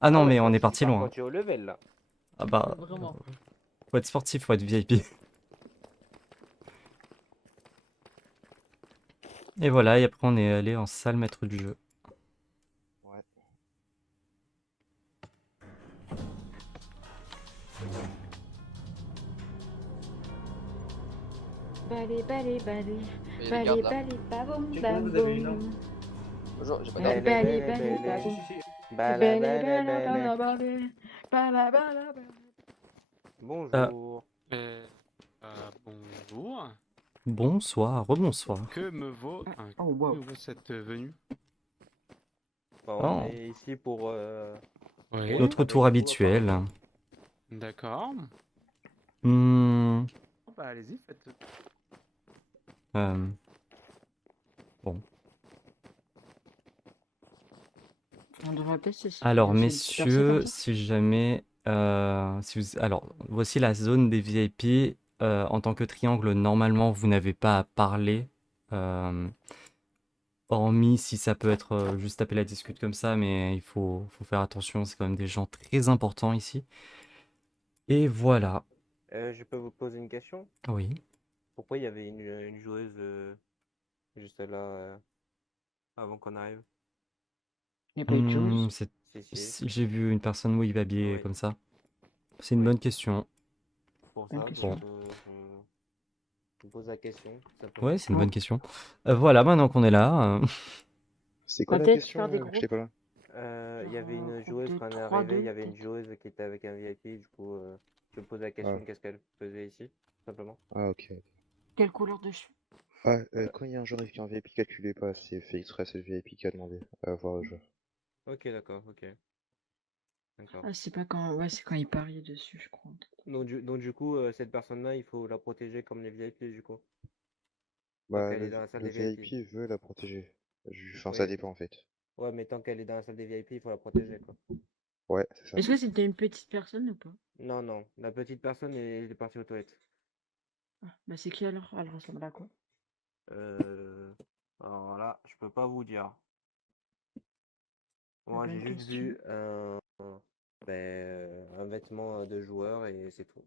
Ah non, ouais, mais ça, on est c'est parti du loin. parcours du haut level là. Ah bah, Vraiment. faut être sportif, faut être VIP. Et voilà, et après on est allé en salle maître du jeu. Ouais. Balai, balai, balai. Il y a des Balai, gardes là. balai, baboum, Tu sais combien vous avez eu, là baboum. Bonjour, j'ai pas Balai, d'arme. balai, balai, baboum. Bala, Balai, bala, bala, bala. bala, balai. Bala, bala, bala. Bonjour. Bonjour. Bonsoir, rebonsoir. Que me vaut, Oh, wow. que me vaut cette venue? Bah, Oh. on est ici pour. Oui. Notre tour habituel. D'accord. Hmm, Bah allez-y, faites. bon. On devrait peut-être se Alors, se disperser messieurs, comme ça. si jamais... alors, voici la zone des VIP. En tant que triangle, normalement, vous n'avez pas à parler. Hormis si ça peut être juste taper la discute comme ça, mais il faut faire attention, c'est quand même des gens très importants ici. Et voilà. Je peux vous poser une question? Oui. Pourquoi il y avait une joueuse juste là avant qu'on arrive? Il n'y a pas eu de Hmm, chose. j'ai vu une personne, oui, habillée Ouais. comme ça. C'est une bonne question. Pour Bonne ça, question. donc, je vous pose la question, tout simplement. Ouais, c'est une bonne question. Voilà, maintenant qu'on est là. C'est quoi la Peut-être question? faire des Je groupes. l'ai pas là. Il y avait une Groupe joueuse de quand on est 3, arrivé, 2, il y avait une peut-être. joueuse qui était avec un VIP, du coup, je me pose la question, Ah. qu'est-ce qu'elle faisait ici, tout simplement. Ah, ok. Quelle couleur de cheveux? Ah, quand il y a un joueur avec un VIP, calculez pas, c'est fait exprès, c'est le VIP qui a demandé à voir le joueur. Ok, d'accord, ok. D'accord. Ah, c'est pas quand. Ouais, c'est quand il pariait dessus, je crois. Donc du coup, cette personne-là, il faut la protéger comme les VIP du coup. Tant Bah, qu'elle est dans la salle le des VIP. VIP veut la protéger. Enfin, ça Oui. dépend en fait. Ouais, mais tant qu'elle est dans la salle des VIP, il faut la protéger quoi. Ouais, c'est ça. Est-ce que c'était une petite personne ou pas? Non, non, la petite personne elle est partie aux toilettes. Ah, bah c'est qui alors? Elle ressemble à quoi? Alors là, je peux pas vous dire. C'est Moi, pas j'ai une juste question. vu un vêtement de joueur et c'est tout.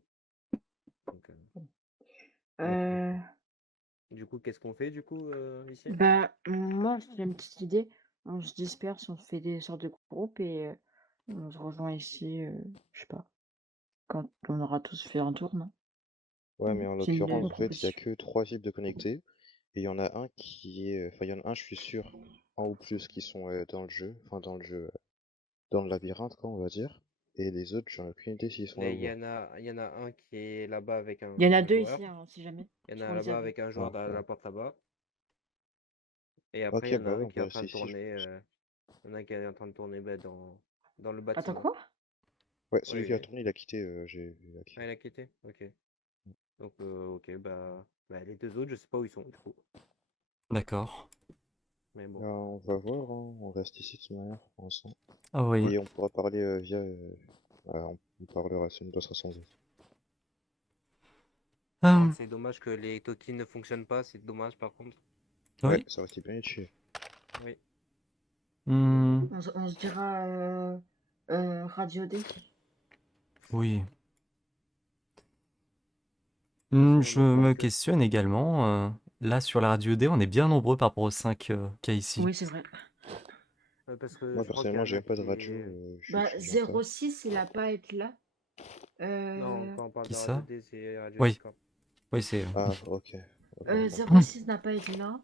Donc, Euh, du coup, qu'est-ce qu'on fait du coup ici? Bah, moi, j'ai une petite idée. On se disperse, on se fait des sortes de groupes et on se rejoint ici, je sais pas, quand on aura tous fait un tour, non? Ouais, mais en C'est une l'occurrence, en fait, il y a proposition. que 3 types de connectés. Et il y en a un qui est. Enfin, il y en a un, je suis sûr, un ou plus qui sont dans le jeu. Enfin, dans le jeu. Dans le labyrinthe, quoi, on va dire. Et les autres, j'en ai aucune idée s'ils sont là Mais ou pas. il y en a un qui est là-bas avec Il y en a un deux joueur. ici, hein, si jamais. Il y en Qui a font les là-bas aveux. avec un joueur Ah, derrière la ouais. porte là-bas. Et après, il Ok, y en a bah ouais, un on qui est peut en train rester de ici. tourner. Il y en a un qui est en train de tourner dans le Attends, bâtiment. quoi? Ouais, Oui, celui qui a oui. tourné, il a quitté. J'ai vu là. Ah, il a quitté? Ok. Donc, ok, bah, les deux autres, je sais pas où ils sont du coup. D'accord. Mais bon. Bah, on va voir, hein. On reste ici de toute manière pour l'instant. Ah oui. Et on pourra parler via. On parlera, ça ne passera sans eux. Par Hum, contre, c'est dommage que les talkies ne fonctionnent pas, c'est dommage par contre. Ouais, oui. ça aurait été bien utile. Oui. Hum, On se dira Radio D. oui. Façon, Je le temps me que. questionne également. Là, sur la radio D, on est bien nombreux par rapport aux 5 qu'il y a ici. Oui, c'est vrai. Parce que Moi, je crois qu'il y personnellement, en j'ai a même pas de qui radio. est. Je Bah, suis étudiant ça. 06, il a pas à être là. Non, Euh, quand on parle Qui de Radio ça? D, c'est Radio Oui. Discord. Oui, c'est. Ah, ok. Ok, d'accord. 06 n'a pas été là.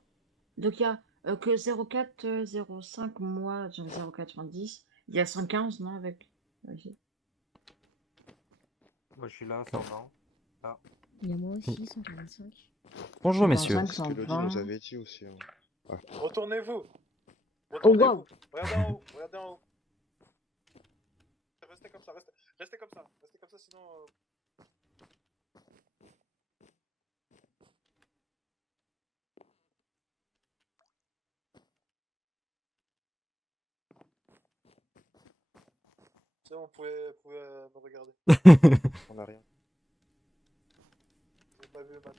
Donc, il y a que 04, 05, moi, j'ai 090. Il y a 115, non, avec. Ok. Moi, je suis là, D'accord. 120. Ah. Il y a moi aussi, 145. Bonjour, messieurs. 125, C'est ce que Lodi nous 120. avait dit aussi. Hein. Ouais. Retournez-vous. Oh, Retournez-vous. wow! Regardez en haut. Regardez en haut. Restez comme ça. Restez comme ça. Restez comme ça, sinon. C'est bon, vous pouvez me regarder. On a rien. Vous n'avez pas vu le match.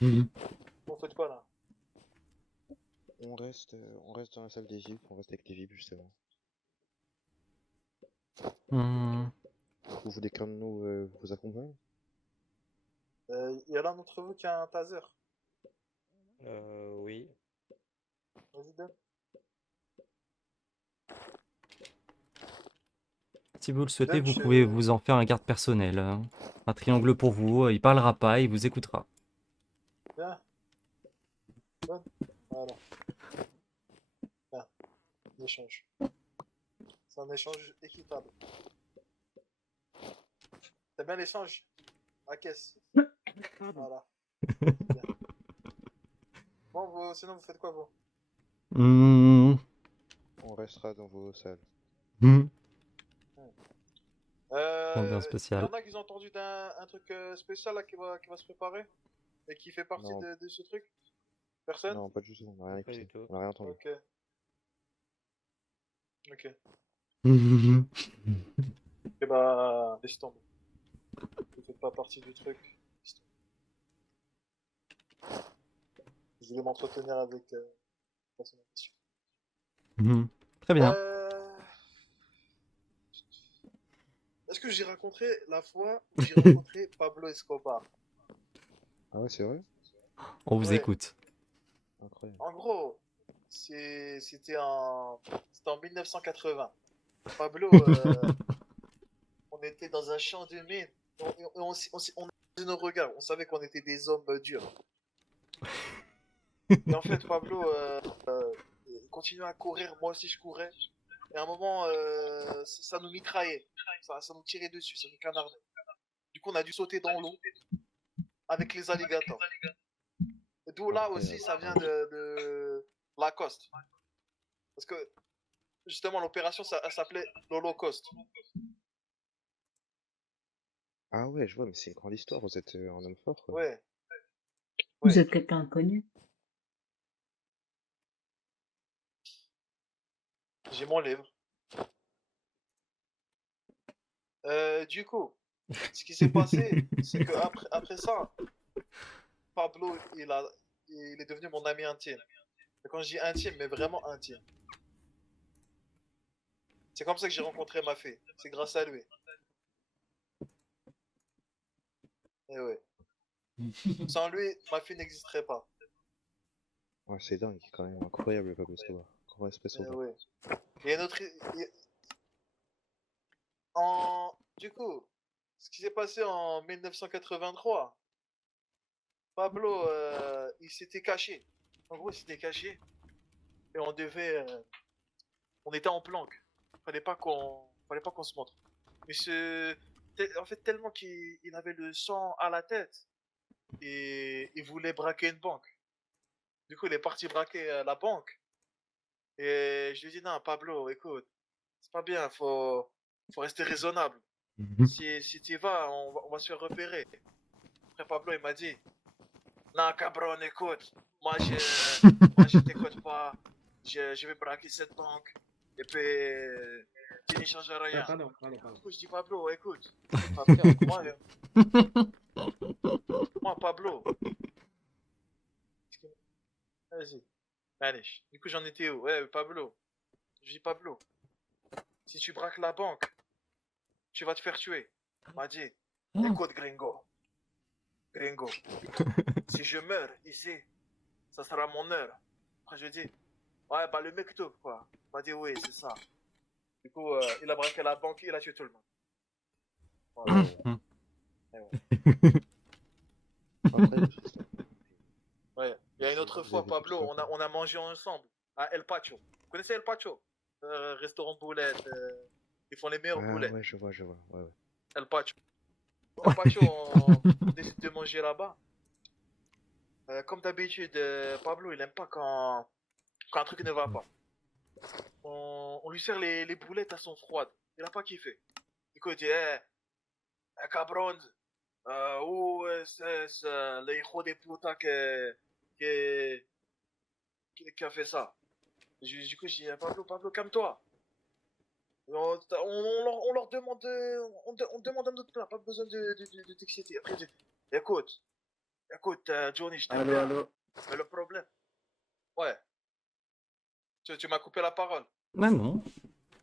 Mhm. Bon, faites quoi là? On reste dans la salle des VIP, on reste avec les VIP justement. Hum, Vous voulez qu'un de nous vous accompagne? Il y a l'un d'entre vous qui a un taser. Oui. Vas-y, donne. Si vous le souhaitez, vous Dutch, pouvez vous en faire un garde personnel. Un triangle pour vous. Il parlera pas, il vous écoutera. Viens. Donne. Voilà. Viens. Un échange. C'est un échange équitable. T'as bien l'échange? À caisse. Voilà. Bien. Bon, sinon vous faites quoi vous? Hum, On restera dans vos salles. hum. Il Ambiance y spéciale. en a qui ont entendu d'un truc spécial là, qui va se préparer et qui fait partie Non. de ce truc? Personne? Non, pas du tout, on a rien Pas du écouté. tout. On a rien entendu. Ok. Ok. Hum, Et bah, laisse tomber. Vous faites pas partie du truc. Laisse tomber. Je voulais m'entretenir avec personne en question. hum. Très bien. Est-ce que j'ai rencontré la fois où j'ai rencontré Pablo Escobar? Ah ouais, c'est vrai? On vous Ouais. écoute. Incroyable. En gros, c'était en 1980. Pablo, on était dans un champ de mine. On a nos regards. On savait qu'on était des hommes durs. Et en fait, Pablo il continuait à courir. Moi aussi, je courais. Et à un moment, ça nous mitraillait. Ça nous tirait dessus. Ça nous canardait. Du coup, on a dû sauter dans l'eau avec les alligators. D'où là aussi, ça vient de Lacoste. Parce que justement, l'opération, elle s'appelait l'Holocauste. Ah ouais, je vois, mais c'est une grande histoire, vous êtes un homme fort, quoi. Ouais. Vous Ouais. êtes quelqu'un de connu. J'ai mon livre. Du coup, ce qui s'est passé, c'est que après ça, Pablo, il est devenu mon ami intime. Et quand je dis intime, mais vraiment intime. C'est comme ça que j'ai rencontré ma fille. C'est grâce à lui. Et ouais. Sans lui, ma fille n'existerait pas. Ouais, c'est dingue, quand même, incroyable, Pablo Escobar. Grand respect sur Et vous. ouais. Il y a une autre... Du coup, ce qui s'est passé en 1983, Pablo, il s'était caché. En gros, il s'était caché. Et on devait... on était en planque. Fallait pas qu'on se montre. Mais en fait, tellement qu'il avait le sang à la tête, et il voulait braquer une banque. Du coup, il est parti braquer la banque. Et je lui ai dit, non, Pablo, écoute, c'est pas bien, faut rester raisonnable. Si tu y vas, on va se faire repérer. Après, Pablo, il m'a dit, non, cabron, écoute, moi, je t'écoute pas, je vais braquer cette banque, et puis, tu n'y changes rien. Pardon. Du coup, je dis, Pablo, écoute, moi, Pablo, vas-y, allez. Du coup, j'en étais où? Ouais, Pablo. Je dis, Pablo, si tu braques la banque, tu vas te faire tuer. Il m'a dit, écoute, gringo, si je meurs ici, ça sera mon heure. Après, je lui ai dit, ouais, bah le mec top, quoi. Il m'a dit, oui, c'est ça. Du coup, il a braqué la banque, il a tué tout le monde. Voilà. Et ouais. Incroyable, cette histoire. Ouais. Il y a une autre Vous fois, avez Pablo, tout ça, on a mangé ensemble à El Pacho. Vous connaissez El Pacho? Restaurant de boulettes. Ils font les meilleures Ah boulettes. ouais, je vois, ouais. El Pacho. El Pacho, on décide de manger là-bas. Comme d'habitude, Pablo, il aime pas quand un truc ne va pas. On lui sert les boulettes, elles sont froides. Il a pas kiffé. Du coup, il dit, cabron, où est-ce le hijo de puta qui a fait ça? Du coup, j'ai dit, Pablo, calme-toi. On leur demande, on demande un autre plat, pas besoin de t'exciter. Après, il dit, écoute, Johnny, je t'aime bien. Allô. Mais le problème, ouais. Tu m'as coupé la parole. Ah non.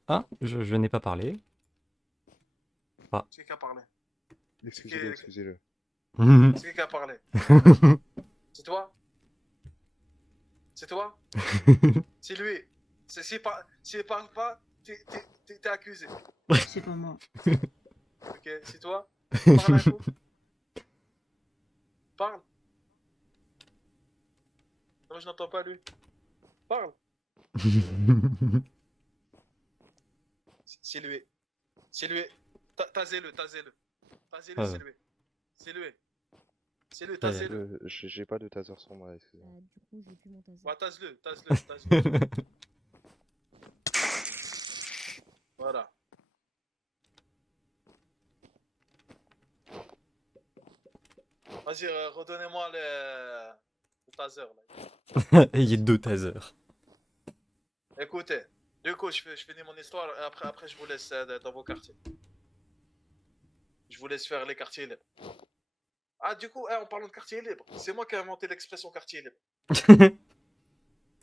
Ah, je n'ai pas parlé. Ah. C'est qui a parlé? Excusez-le. C'est qui a parlé? C'est toi? C'est toi? C'est lui. S'il parle pas, t'es accusé. C'est pas moi. Ok, c'est toi? Parle un coup. Parle. Non, je n'entends pas lui. Parle. C'est lui. C'est lui. Tasez-le. Tasez-le, Ah c'est ouais. lui. C'est lui. C'est lui, tasez-le. J'ai pas de taser sur moi, excusez-moi. Du coup, j'ai plus mon taser. Ouais, tasse-le. Voilà. Vas-y, redonnez-moi le taser là. Ayez 2 tasers. Écoutez, du coup, je finis mon histoire et après je vous laisse dans vos quartiers. Je vous laisse faire les quartiers libres. Ah, du coup, en parlant de quartier libre, c'est moi qui ai inventé l'expression quartier libre.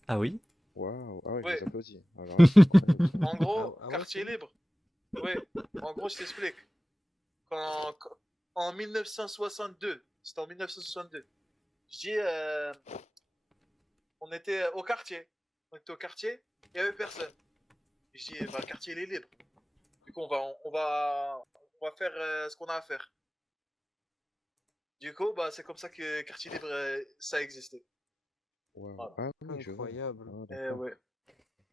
Ah oui? Waouh, ah ouais, Ouais. je vous applaudis. Alors là, c'est incroyable. En gros, Ah ouais, quartier c'est- libre. Oui, en gros, je t'explique. En 1962, c'était en 1962, je dis, on était au quartier. Il n'y avait personne. Je dis, bah, le quartier, il est libre. Du coup, on va faire ce qu'on a à faire. Du coup, bah, c'est comme ça que quartier libre, ça a existé. Waouh, Voilà. ah oui, je vois. Incroyable. Ah, Eh d'accord. ouais.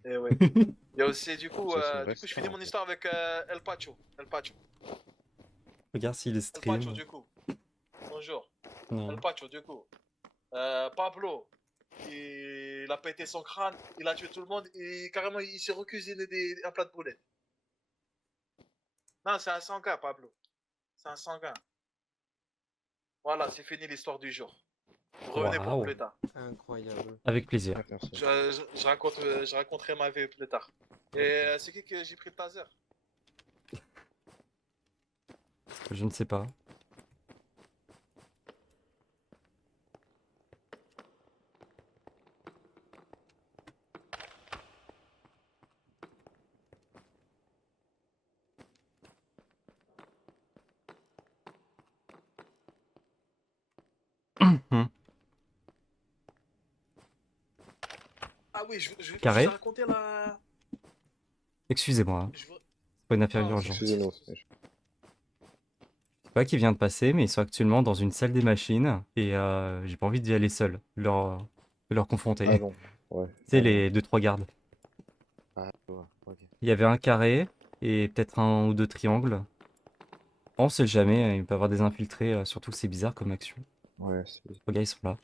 Eh ouais. Il y a aussi, du coup, Ça, c'est une vraie je star, finis en mon fait. histoire avec El Pacho. Regarde s'il El Pacho, stream. du coup. Bonjour. Non. El Pacho, du coup. Pablo, il il a pété son crâne, il a tué tout le monde et carrément il s'est recuisiné un plat de boulettes. Non, c'est un sanguin, Pablo. C'est un sanguin. Voilà, c'est fini l'histoire du jour. Revenez pour Waouh. plus tard. Incroyable. Avec plaisir. Ouais, merci. Je raconterai ma vie plus tard. Et c'est qui que j'ai pris le taser? Je ne sais pas. Ah oui, je Carré. vous ai raconté la... Excusez-moi, hein. Je vous- C'est pas une affaire Ah, urgente. Excusez-nous. Je sais pas qui vient de passer, mais ils sont actuellement dans une salle des machines et j'ai pas envie d'y aller seul, de leur confronter. Ah non, ouais. C'est Ah non. les 2-3 gardes. Ah, je vois, ok. Il y avait un carré et peut-être un ou deux triangles. On sait jamais, il peut y avoir des infiltrés, surtout que c'est bizarre comme action. Ouais, c'est... Les gars, ils sont là.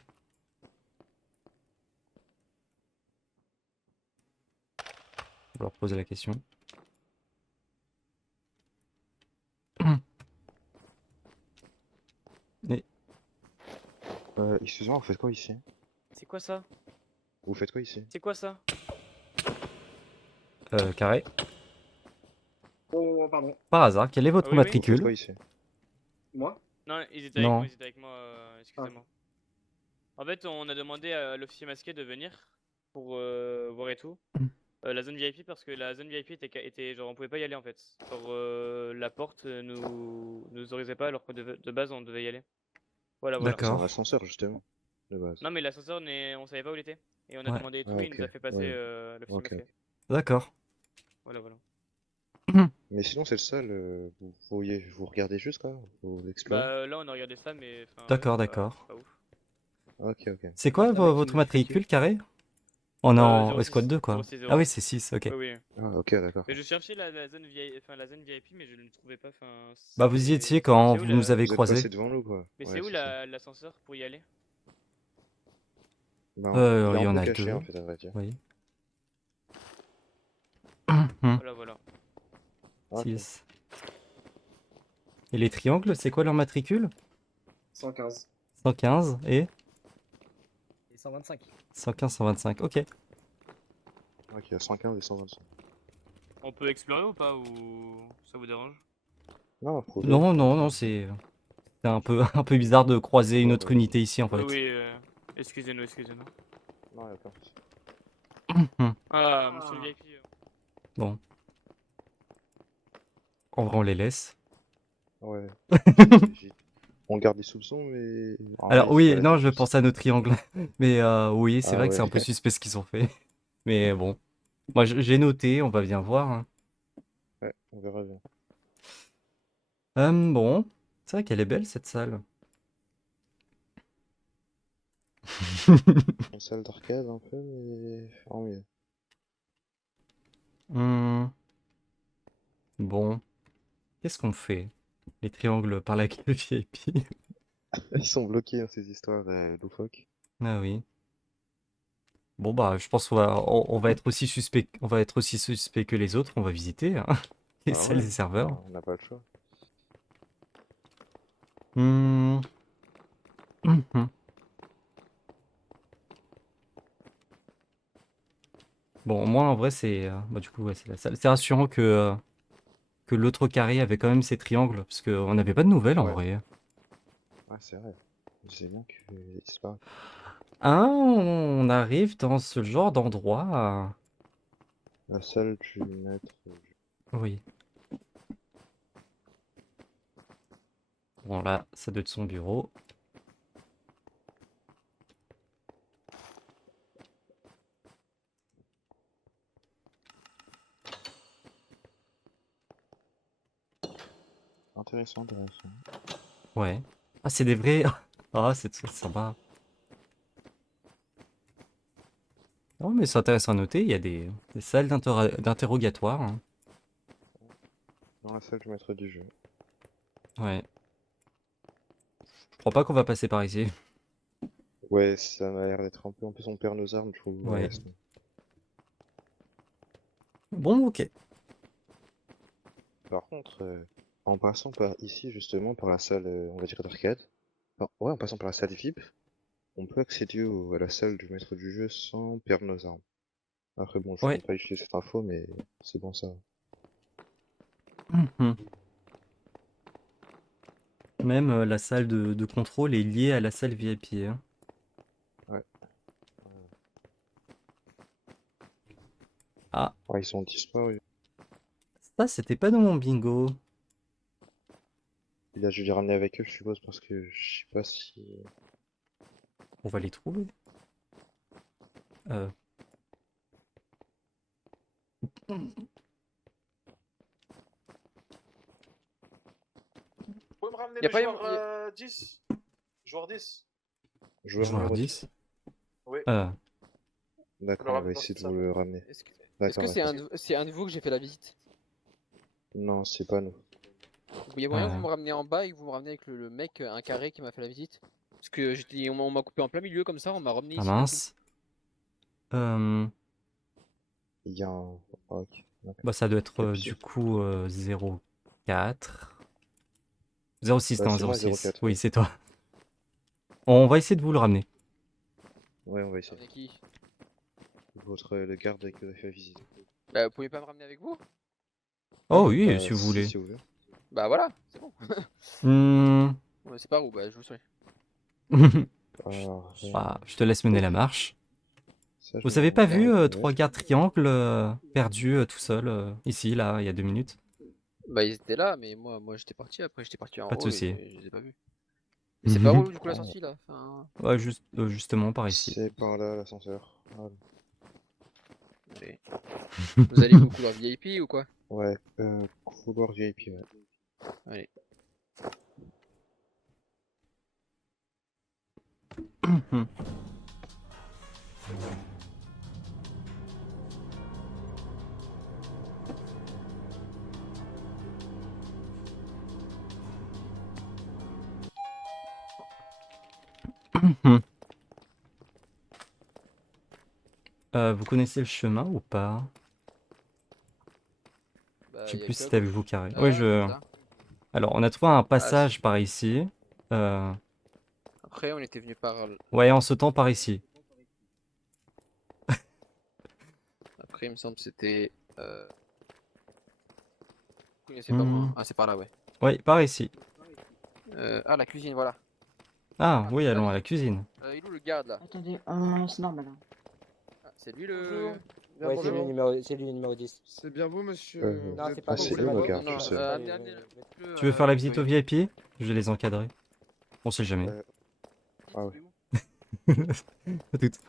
On va leur poser la question. Et Excusez-moi, vous faites quoi ici? C'est quoi ça? Vous faites quoi ici? C'est quoi ça? carré. Oh, pardon. Par hasard, quel est votre Oui, oui. Vous faites quoi matricule? ici? Moi? Non, ils étaient Non. avec moi, excusez-moi. En fait, on a demandé à l'officier masqué de venir pour voir et tout. La zone VIP parce que la zone VIP était genre on pouvait pas y aller en fait. Genre la porte nous autorisait pas alors que de base on devait y aller. Voilà voilà. C'est D'accord. un ascenseur, justement, de base. Non mais l'ascenseur on savait pas où il était et on a Ouais. demandé et tout Ah, et il nous a ok. fait passer Ouais. l'officier Ok, masqué. ok. D'accord. Voilà voilà. Mais sinon, c'est le seul, vous regardez juste, quoi? Vous explorez? Bah là on a regardé ça mais enfin, D'accord, c'est pas- d'accord. c'est pas ouf. Ok, ok. C'est quoi Avec votre une matricule carré? On est en 06, escouade 2 quoi. 06, Ah oui, 06. c'est 6, ok. Oui oui. Ah, ok, d'accord. Mais je cherchais la zone VIP, enfin la zone VIP mais je ne trouvais pas. Enfin. Bah vous y c'est- étiez quand c'est où vous nous avez Vous êtes croisés. passé devant nous, quoi. Mais Ouais, c'est où c'est ça. l'ascenseur pour y aller? Bah, Il il est y un en peu a caché, deux. en fait, à vrai dire. Oui. Voilà voilà. Ok. 6. Et les triangles, c'est quoi leur matricule? 115. 115 et Et 125. 115, 125. Ok. Ok, 115 et 125. On peut explorer ou pas ou ça vous dérange? Non, faut... Non, non, non, c'est un peu, un peu bizarre de croiser une Ouais, autre ouais. unité ici en Oui fait. oui. Excusez-nous excusez-nous. Non, y'a pas. Ah monsieur le VIP. Bon. En vrai, on les laisse. Ouais. On garde des soupçons, mais... en Alors vrai, c'est oui, pas la non, peine je plus. pense à nos triangles. Mais oui, c'est Ah vrai que c'est un ouais. peu suspect ce qu'ils ont fait. Mais bon. Moi, j'ai noté, on va bien voir, hein. Ouais, on verra bien. Bon. C'est vrai qu'elle est belle cette salle. Une salle d'arcade un peu, mais en mieux. Bon. Qu'est-ce qu'on fait? Les triangles par la queue VIP. Ils sont bloqués dans ces histoires loufoques. Ah oui. Bon bah, je pense qu'on va être aussi suspect, on va être aussi suspect que les autres. On va visiter hein, les Ah salles ouais, des serveurs. on n'a pas le choix. Hmm. Mhm. Bon, moi en vrai c'est, bah, du coup ouais, c'est la salle. C'est rassurant que l'autre carré avait quand même ses triangles parce qu'on n'avait pas de nouvelles en Ouais. vrai. Ouais, c'est vrai. Je sais bien que c'est pas... Hein, on arrive dans ce genre d'endroit. La salle du maître... Oui. Bon là, ça doit être son bureau. Intéressant, intéressant. Ouais. Ah, c'est des vrais. Ah, c'est sympa. Non, mais c'est intéressant à noter. Il y a des salles d'interrogatoire. Hein. Dans la salle du maître du jeu. Ouais. Je crois pas qu'on va passer par ici. Ouais, ça m'a l'air d'être un peu. En plus, on perd nos armes, je trouve. Ouais. c'est bon. Bon, ok. Par contre, en passant par ici, justement, par la salle, on va dire d'arcade, ouais, en passant par la salle VIP, on peut accéder à la salle du maître du jeu sans perdre nos armes. Après, bon, je Ouais. compte pas utiliser cette info, mais c'est bon ça. Mhm. Même la salle de contrôle est liée à la salle VIP. Hein. Ouais. Ah, Ouais, ils sont disparus. ça, c'était pas dans mon bingo. Et là, je vais les ramener avec eux, je suppose, parce que je sais pas si. On va les trouver. Euh, Vous pouvez me ramener Y a le pas joueur 10? Joueur 10? Joueur Joueur numéro 10. Oui. D'accord, Le on va ramener dans essayer cette de vous salle. le ramener. Est-ce que D'accord, c'est d'accord. c'est un de vous que j'ai fait la visite? Non, c'est pas nous. Il y a moyen que vous me ramenez en bas et que vous me ramenez avec le mec, un carré qui m'a fait la visite? Parce que on m'a coupé en plein milieu comme ça, on m'a ramené Ah ici d'un coup. mince. Il y a un. Ah, ok. D'accord. Bah, ça doit être Captif. du coup 04. 06, Bah, non, c'est moi, 06. 04, Oui, ouais. c'est toi. On va essayer de vous le ramener. Ouais, on va essayer. Ramenez qui? Le garde qui vous a fait la visite. Bah, vous pouvez pas me ramener avec vous? Oh oui, Bah, si vous voulez. si vous voulez. Bah voilà, c'est bon. Hmm. Ouais, c'est par où? Bah, je vous souhaite. Alors, Bah, je te laisse mener la marche. ça, je Vous vais avez vous pas faire vu reconnaître. 3 gardes triangles perdus tout seuls ici, là, il y a 2 minutes? Bah, ils étaient là, mais moi j'étais parti, après j'étais parti en Pas de haut souci. et je les ai pas vus. Mais c'est par où du coup la sortie là? Enfin... Ouais, justement par ici. C'est par là, l'ascenseur. Voilà. Allez. Vous allez où, couloir VIP ou quoi? Ouais, couloir VIP, ouais. Allez. Vous connaissez le chemin ou pas? Bah, Je sais y a plus que si à c'était avec gauche. vous carré. Ah, Ouais, c'est ça. Alors, on a trouvé un Ah, passage par ici. Après, on était venu par. Ouais, en sautant par ici. Après, il me semble que c'était. Vous connaissez pas moi? Ah, c'est par là, ouais. Ouais, par ici. Ah, la cuisine, voilà. Ah, oui, allons à la cuisine. Il est où le garde là? Attendez, c'est normal. Hein. Ah, c'est lui le. Ouais, c'est lui le numéro 10. C'est bien vous, monsieur. Non, Vous c'est êtes pas c'est vous, eux, c'est nos pas gardes, vous. je sais. Tu veux faire la visite au VIP? Je vais les encadrer. On sait jamais. Ah ouais. À toutes.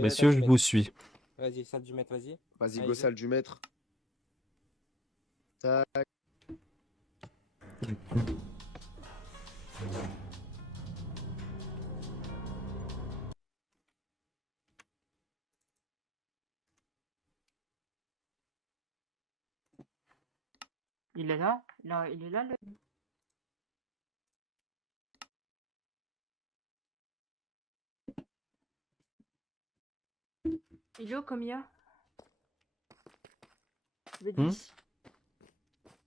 Messieurs, je vous suis. Vas-y, salle du maître, vas-y. Vas-y, go, salle du maître. Tac. Il est là? Il est là le. Il est où Comia? Le 10.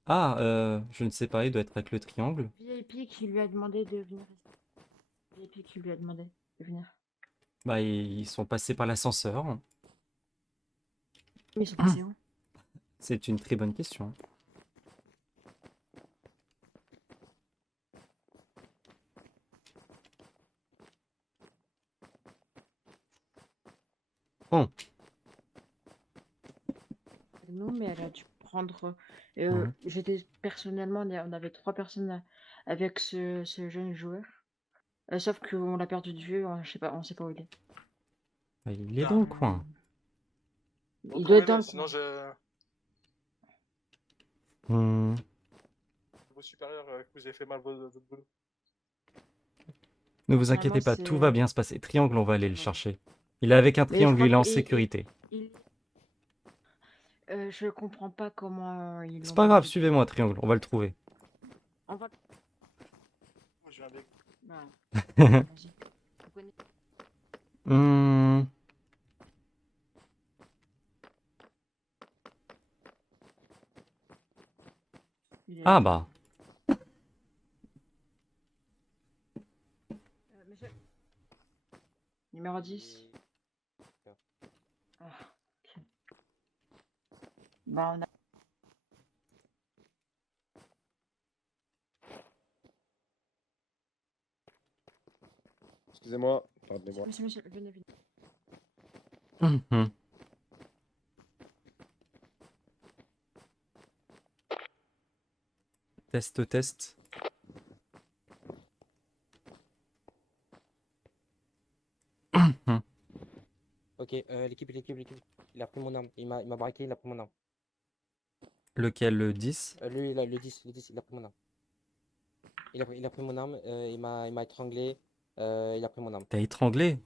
Ah, je ne sais pas, il doit être avec le triangle. VIP qui lui a demandé de venir. VIP qui lui a demandé de venir. Bah, ils sont passés par l'ascenseur. Mais ils sont passés où? C'est une très bonne question. Bon. Non, mais elle a dû prendre. Mhm. J'étais personnellement, on avait 3 personnes avec ce jeune joueur. Sauf qu'on l'a perdu de vue, je sais pas, on sait pas où il est. Bah, il est dans le coin. Il doit être dans le Sinon, coin. Vos supérieurs que vous avez fait mal votre boulot. Ne vous Normalement, inquiétez pas, tout c'est- va bien se passer. Triangle, on va aller le chercher. Il est avec un Mais je triangle, crois il est en qu'il- sécurité. Je comprends pas comment ils C'est l'ont pas grave, pris. suivez-moi, triangle, on va le trouver. On va. Moi, je viens avec. Bah, vas-y. Vous connaissez- Hmm, Il est Ah là. bah, Monsieur. Numéro 10. Ah, ok. Bah, on a. Excusez-moi, pardonnez-moi. Monsieur, venez. mhm. Test, test. Mhm. Ok, l'équipe. Il a pris mon arme. Il m'a braqué, il a pris mon arme. Lequel, le 10? Lui, le 10, il a pris mon arme. Il a pris mon arme, il m'a étranglé, il a pris mon arme. T'as étranglé?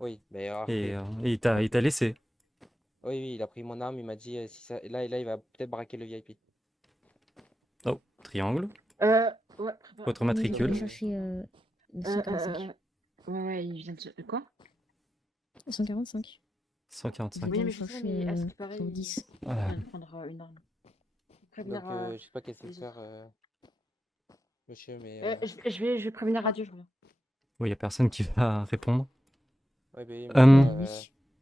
Oui, mais Et il t'a laissé. oui, il a pris mon arme, il m'a dit si ça... là, il va peut-être braquer le VIP. Oh, triangle. Ouais. Votre Mais je vais matricule. aller chercher 145. Ouais, il vient de. Quoi? 145. 145. Oui, mais je je sais, mais à ce qui paraît, pour il 10. vient de prendre une arme. Prévenir, Donc, je sais pas quel c'est de les faire, autres. monsieur, mais... Je vais prévenir Radio, je reviens. Oui, y a personne qui va répondre. Ouais, mais Oui.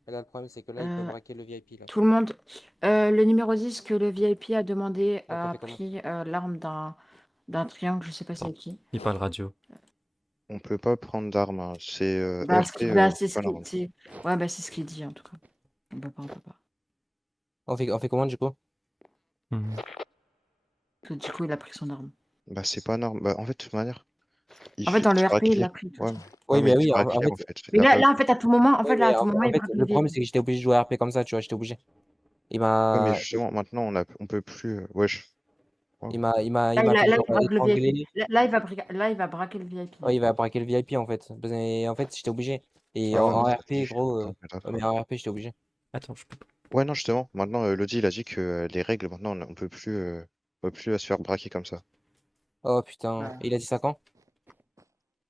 là, le problème, c'est que là, il peut braquer le VIP, là. Tout le monde. Le numéro 10 que le VIP a demandé on a fait comment? pris l'arme d'un triangle, je sais pas c'est qui. Il parle radio. On peut pas prendre d'armes, hein. C'est Bah, RP, c'est ce pas l'arme. ouais, bah, c'est ce qu'il dit en tout cas. On peut pas. On fait comment, du coup? Mhm. Parce que du coup, il a pris son arme. Bah, c'est pas normal. Bah, en fait, de toute manière, En fait, dans le il RP, il braquait. l'a pris. Ouais, Oui, ouais, mais mais oui, il en braquait, fait... en fait. Mais Il a là, en fait, à tout moment, Oui, mais il en fait, braque le problème, c'est que j'étais obligé de jouer RP comme ça, tu vois, j'étais obligé. Il Ouais, mais m'a... justement, maintenant, on peut plus. Wesh. Ouais. Il m'a fait Là, genre il braque le VIP. étrangler. Là, il va braquer le VIP. Ouais, il va braquer le VIP, en fait. Et en fait, j'étais obligé. Et Ah, en ouais, RP, gros... ok, ouais, d'accord. mais en RP, j'étais obligé. Attends, je peux pas. Ouais, non, justement, maintenant, Lodi, il a dit que les règles, maintenant, on peut plus se faire braquer comme ça. Oh, putain. Et il a dit ça quand?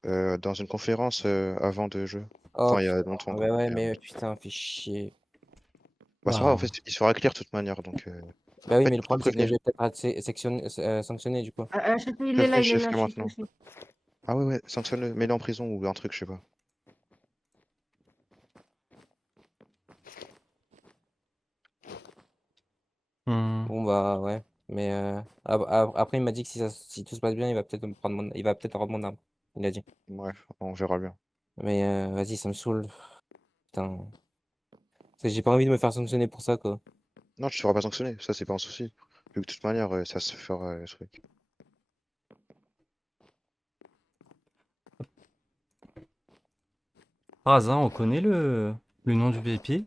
Dans une conférence avant de jeu. Oh, Enfin, il y a putain. longtemps, Ouais, quoi. ouais, Il y a mais longtemps. putain, fait chier. Bah, c'est vrai, en Waouh. fait, il sera clair de toute manière, donc... Bah oui, En fait, mais le il faut problème, c'est que je prévenir. vais peut-être être sanctionné, du coup. Il est là, il est Chef, là, jusqu'à je maintenant. sais. Ah ouais, sanctionne-le, mets-le en prison ou un truc, je sais pas. Hmm. Bon, bah, ouais. Mais après, il m'a dit que si tout se passe bien, il va peut-être me prendre il va peut-être rendre mon arme. Il a dit. Bref, on verra bien. Mais vas-y, ça me saoule. Putain. Parce que j'ai pas envie de me faire sanctionner pour ça, quoi. Non, tu seras pas sanctionné, ça c'est pas un souci. Vu que de toute manière, ça se fera ce truc. Par hasard, on connaît le nom du VIP?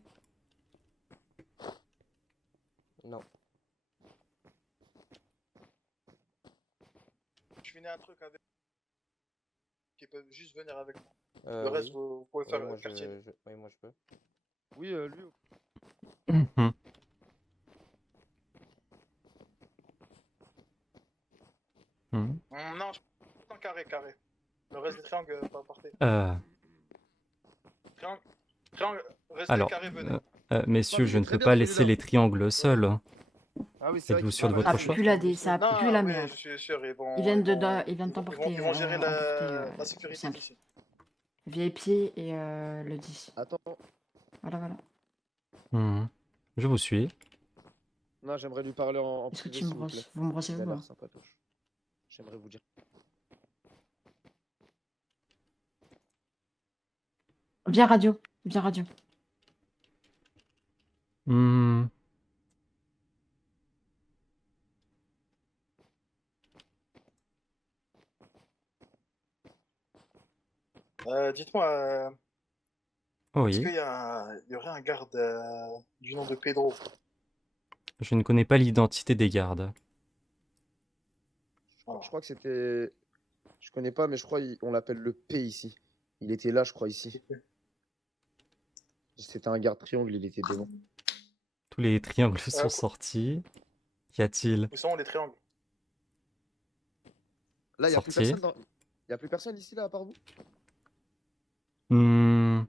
Non. Je finis un truc avec. Qui peuvent juste venir avec moi. Euh, Le reste, oui. vous pouvez Oui, faire moi, le quartier. Oui, moi je peux. Oui, lui. Mhm. Mhm. Non, je prends carré. Le reste des triangles, pas porté. Triangle, restez Alors, carré, venez. messieurs, je ne peux pas laisser les triangles seuls. Hein. Ah oui, c'est vrai Êtes-vous qu'il sûr de faut- votre Ça choix? pue ça Non, pue la oui, merde. je suis sûr, ils vont. Ils viennent ils vont t'emporter. ils vont gérer la emporter, sécurité simple. ici. VIP et le 10. Attends. Voilà. Mhm. Je vous suis. Non, j'aimerais lui parler en Est-ce que privé, tu me s'il vous plaît. brosses? Vous me brossez Il ou a l'air pas? sympatoche. J'aimerais vous dire. Viens radio. Hmm. Dites-moi, est-ce Oui, qu'il y aurait un garde du nom de Pedro? je ne connais pas l'identité des gardes. Je crois que c'était. Je connais pas, mais je crois qu'on l'appelle le P ici. Il était là, je crois, ici. C'était un garde triangle, il était devant. Tous les triangles sont sortis. Qu'y a-t-il? Où sont les triangles? Là, il n'y a plus Sorti. personne dans... Y a plus personne ici, là, à part vous? Là,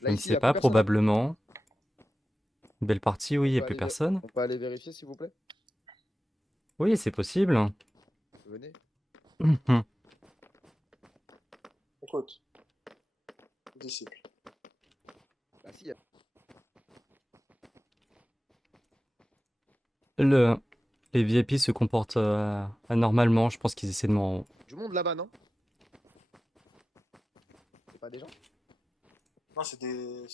Je ne ici, y sais a pas, plus personne, hein? probablement. Une belle partie, oui, il n'y a peut plus aller personne. On peut aller vérifier, s'il vous plaît? Oui, c'est possible. Venez. Mhm. Écoute. Disciple. Bah si, y a... Les VIP se comportent anormalement. Je pense qu'ils essaient de m'en... du monde là-bas, non? C'est pas des gens? Non, c'est des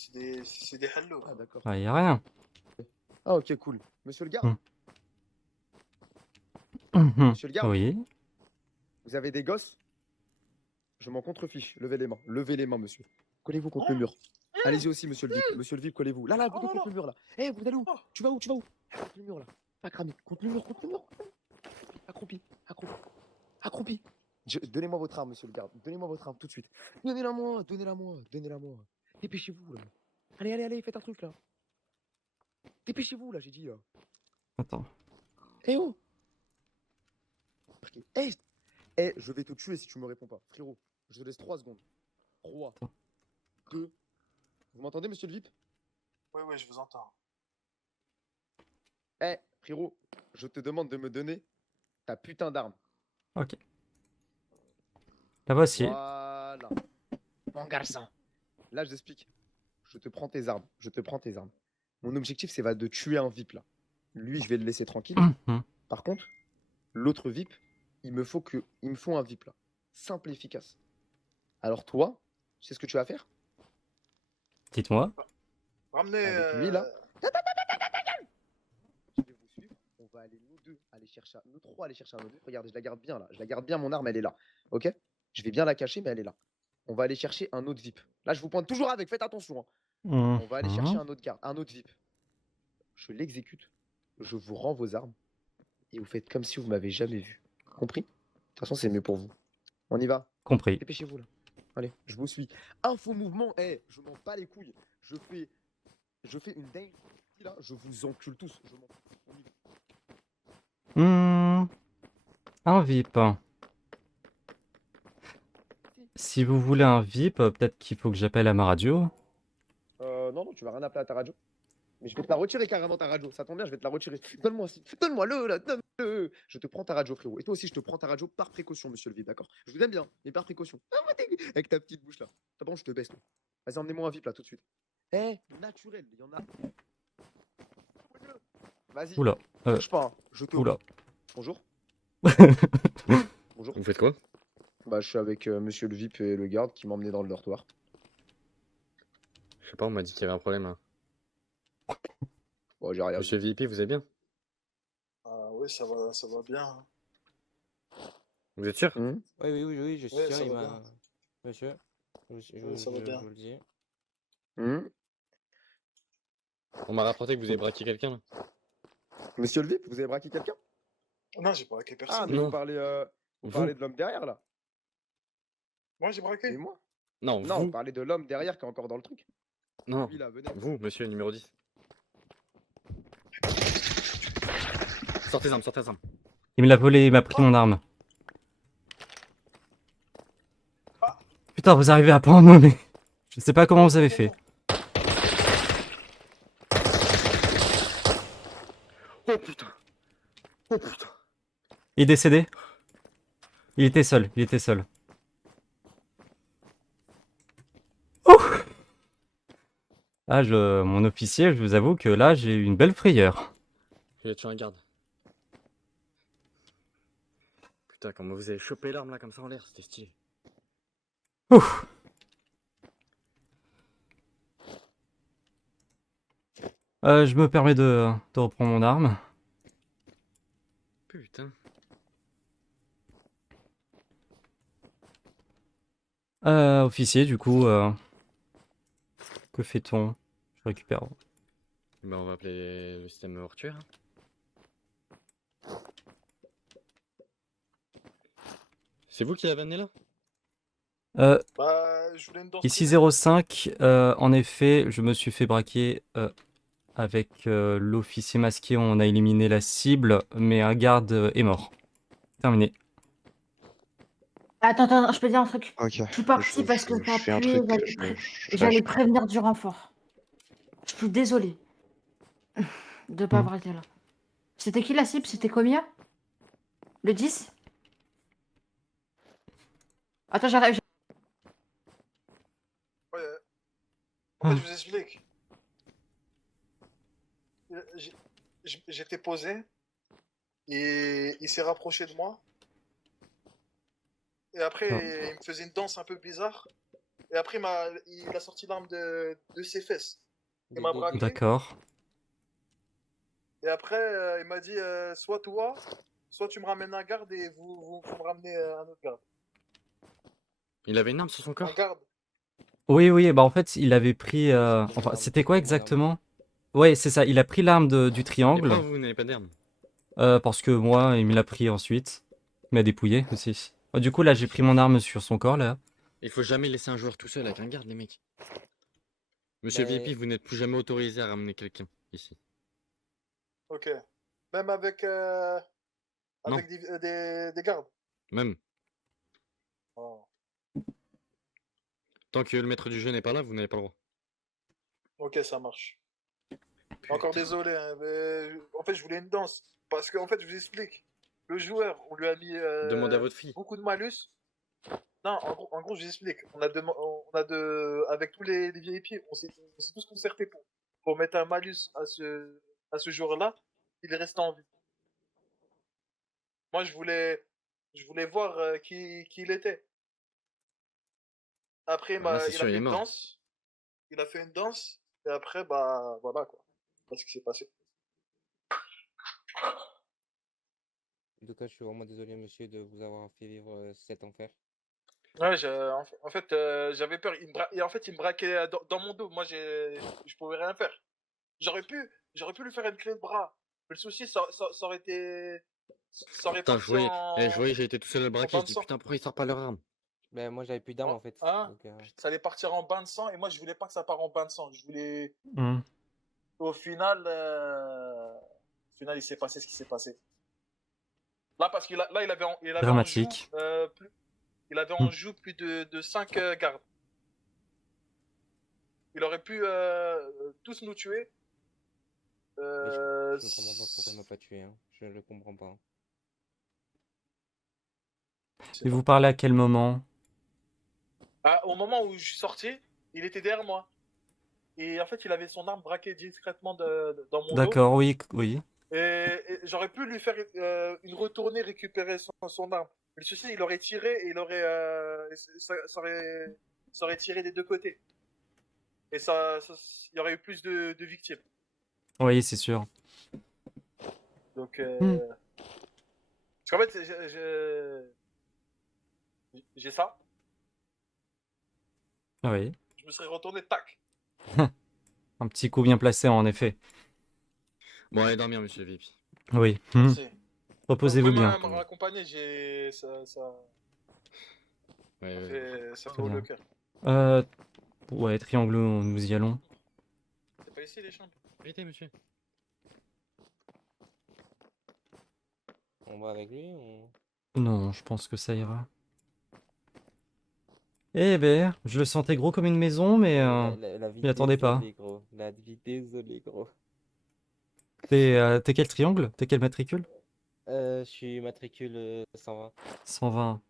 hello. Ah, d'accord. Ah, y a rien. Ah, ok, cool. Monsieur le garde, Mhm. Monsieur le garde, Oui. vous avez des gosses? Je m'en contrefiche. Levez les mains. Levez les mains, monsieur. Collez-vous contre le mur. Allez-y aussi, monsieur le VIP. Monsieur le VIP, collez-vous. Là, vous deux contre le mur, là. Eh, vous allez où? Tu vas où? Tu vas où? Contre le mur, là. Pas cramé. Contre le mur, contre le mur. Accroupi, accroupi, accroupi. Donnez-moi votre arme, monsieur le garde. Donnez-moi votre arme tout de suite. Donnez-la moi, donnez-la moi, donnez-la moi. Dépêchez-vous, là. Allez, allez, allez, faites un truc, là. Dépêchez-vous, là, j'ai dit, là. Attends. Eh oh! Je vais te tuer si tu me réponds pas. Frérot, je te laisse 3 secondes. 3, 2. Vous m'entendez, monsieur le VIP? Oui, je vous entends. Frérot, je te demande de me donner ta putain d'arme. Ok. La voici. Voilà. Mon garçon. Là, je t'explique. Je te prends tes armes. Je te prends tes armes. Mon objectif, c'est de tuer un VIP, là. Lui, je vais le laisser tranquille. Mhm. Par contre, l'autre VIP, il me faut un VIP, là. Simple et efficace. Alors toi, tu sais ce que tu vas faire? Dites-moi. Ramenez. Avec lui, là. Je vais vous suivre. On va aller, nous deux, aller chercher, nous trois, aller chercher un autre. Regardez, je la garde bien, là. Je la garde bien, mon arme, elle est là. Ok? Je vais bien la cacher, mais elle est là. On va aller chercher un autre VIP. Là, je vous pointe toujours avec, faites attention, hein. On va aller chercher un autre garde, un autre VIP. Je l'exécute. Je vous rends vos armes. Et vous faites comme si vous m'avez jamais vu. Compris? De toute façon, c'est mieux pour vous. On y va? Compris. Dépêchez-vous, là. Allez, je vous suis. Un faux mouvement, je m'en bats les couilles. Je fais une dingue. Là, je vous encule tous. Je m'en fous. On y va. Un VIP. Si vous voulez un VIP, peut-être qu'il faut que j'appelle à ma radio. Non, tu vas rien appeler à ta radio. Mais je vais te la retirer carrément ta radio. Ça tombe bien, je vais te la retirer. Donne-moi-le, là, donne-le. Je te prends ta radio, frérot. Et toi aussi, je te prends ta radio par précaution, monsieur le VIP, d'accord? Je vous aime bien, mais par précaution. Avec ta petite bouche là. T'as bon, je te baisse là. Vas-y, emmenez-moi un VIP là tout de suite. Naturel, il y en a. Vas-y. Oula. Cherche pas, hein. Je te. Oula. Bonjour. Bonjour. Vous faites quoi? Bah, je suis avec monsieur le VIP et le garde qui m'ont emmené dans le dortoir. Je sais pas, on m'a dit qu'il y avait un problème, hein. Bon, j'ai rien. Monsieur VIP, vous allez bien? Ah oui, ça va bien. Hein. Vous êtes sûr? Oui, je suis Ouais, sûr, ça il va m'a... bien. Monsieur, Ça va bien. je vous le dis. On m'a rapporté que vous avez braqué quelqu'un, là. Monsieur le VIP, vous avez braqué quelqu'un? Non, j'ai pas braqué Ah, personne. mais Non. vous parlez de l'homme derrière là. Moi, j'ai braqué. Et moi? Non, Non, vous. vous parlez de l'homme derrière qui est encore dans le truc. Non, Lui là, venez. vous, monsieur numéro 10. Sortez les armes, sortez les armes. Il me l'a volé, il m'a pris mon arme. Putain, vous arrivez à pas en nommer. Je sais pas comment vous avez fait. Oh putain. Oh putain. Il est décédé? Il était seul, il était seul. Ouf. Ah, mon officier, je vous avoue que là, j'ai eu une belle frayeur. Il a tué un garde. Putain, comment vous avez chopé l'arme là comme ça en l'air, c'était stylé. Ouf. Je me permets de reprendre mon arme. Putain. Officier, du coup, que fait-on? Je récupère. Bah on va appeler le système mortuaire. C'est vous qui l'avez amené là? Bah, je voulais une danse Ici privée. 05, en effet, je me suis fait braquer avec l'officier masqué, on a éliminé la cible, mais un garde est mort. Terminé. Attends, je peux dire un truc. Ok, Je suis partie parce que je ça fais un puait, truc, j'allais prévenir du renfort. Je suis désolée de pas avoir été là. C'était qui la cible? C'était combien? Le 10? Attends, j'arrive. Ouais. En fait, je vous explique. J'étais posé et il s'est rapproché de moi. Et après, il me faisait une danse un peu bizarre. Et après, il a sorti l'arme de ses fesses. Il m'a braqué. D'accord. Et après, il m'a dit soit toi, soit tu me ramènes un garde et vous me ramenez un autre garde. Il avait une arme sur son Un corps? garde. Oui, bah en fait, il avait pris... Enfin, c'était quoi exactement? Ouais, c'est ça, il a pris l'arme du Et triangle. pourquoi vous n'avez pas d'arme? Parce que moi, il me l'a pris ensuite. Il m'a dépouillé aussi. Du coup, là, j'ai pris mon arme sur son corps, là. Il faut jamais laisser un joueur tout seul avec un garde, les mecs. Monsieur Mais- VIP, vous n'êtes plus jamais autorisé à ramener quelqu'un ici. Ok. Même avec, des gardes. Même. Oh. Tant que le maître du jeu n'est pas là, vous n'avez pas le droit. Ok, ça marche. Encore désolé, hein, mais en fait, je voulais une danse. Parce que, en fait, je vous explique. Le joueur, on lui a mis Demandez à votre fille. beaucoup de malus. Non, en gros, je vous explique. Avec tous les VIP, on s'est tous concertés pour mettre un malus à ce joueur-là. Il est resté en vie. Moi, je voulais voir qui il était. Après, Ah, c'est il a sûr, il fait est une mort. danse. Il a fait une danse. Et après, bah, voilà quoi. Voilà ce qui s'est passé. En tout cas, je suis vraiment désolé, monsieur, de vous avoir fait vivre cet enfer. Ouais, en fait, j'avais peur. Et en fait, il me braquait dans mon dos. Moi, je pouvais rien faire. J'aurais pu lui faire une clé de bras. Mais le souci, ça aurait été. Ça aurait Putain, parti en. je voyais, j'ai été tout seul à le braquer, bain je de dis sang. putain, pourquoi ils sortent pas leur arme? Ben, moi, j'avais plus d'armes en fait. Hein? Donc, Ça allait partir en bain de sang et moi, je voulais pas que ça parte en bain de sang. Je voulais. Hmm. Au final, il s'est passé ce qui s'est passé. Là, parce qu'il là, il avait en joue, Dramatique. il avait en joue plus de 5 gardes. Il aurait pu tous nous tuer. je ne comprends pas pourquoi il m'a pas tué. Hein. Je ne le comprends pas. Et vous parlez à quel moment? Au moment où je suis sorti, il était derrière moi. Et en fait, il avait son arme braquée discrètement dans mon dos. D'accord, oui, oui. Et j'aurais pu lui faire une retournée récupérer son arme. Mais le souci, il aurait tiré et ça aurait tiré des deux côtés. Et il y aurait eu plus de victimes. Oui, c'est sûr. Donc, parce qu'en fait, j'ai ça. Oui. Je me serais retourné, tac. Un petit coup bien placé, en effet. Bon, allez dormir, monsieur VIP. Oui. Merci. Reposez-vous Vous pouvez bien. me raccompagner, ça fait haut le cœur. Ouais, triangle, nous y allons. C'est pas ici les chambres? Arrêtez, monsieur. On va avec lui ou... Non, je pense que ça ira. Eh ben, je le sentais gros comme une maison, mais La vie m'y attendais pas. désolée, gros. La vie désolée, gros. T'es quel triangle? T'es quel matricule? Je suis matricule 120. 120.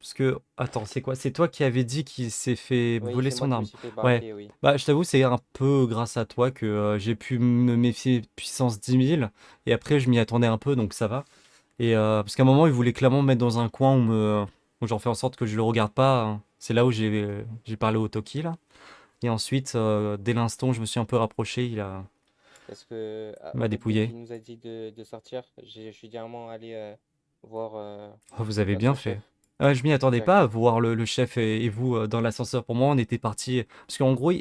Parce que, attends, c'est quoi? C'est toi qui avais dit qu'il s'est fait Oui, voler c'est moi son qui me arme. suis fait Ouais. braquer, oui. Bah, je t'avoue, c'est un peu grâce à toi que j'ai pu me méfier puissance 10 000. Et après, je m'y attendais un peu, donc ça va. Et parce qu'à un moment, il voulait clairement me mettre dans un coin où j'en fais en sorte que je le regarde pas, hein. C'est là où j'ai parlé au Toki, là. Et ensuite, dès l'instant où je me suis un peu rapproché, il Parce que m'a en fait, dès dépouillé. qu'il nous a dit de sortir, je suis directement allé voir Oh, vous avez son bien chef. fait. Je m'y attendais pas à Direct. voir le chef et vous dans l'ascenseur. Pour moi, on était parti. Parce qu'en gros,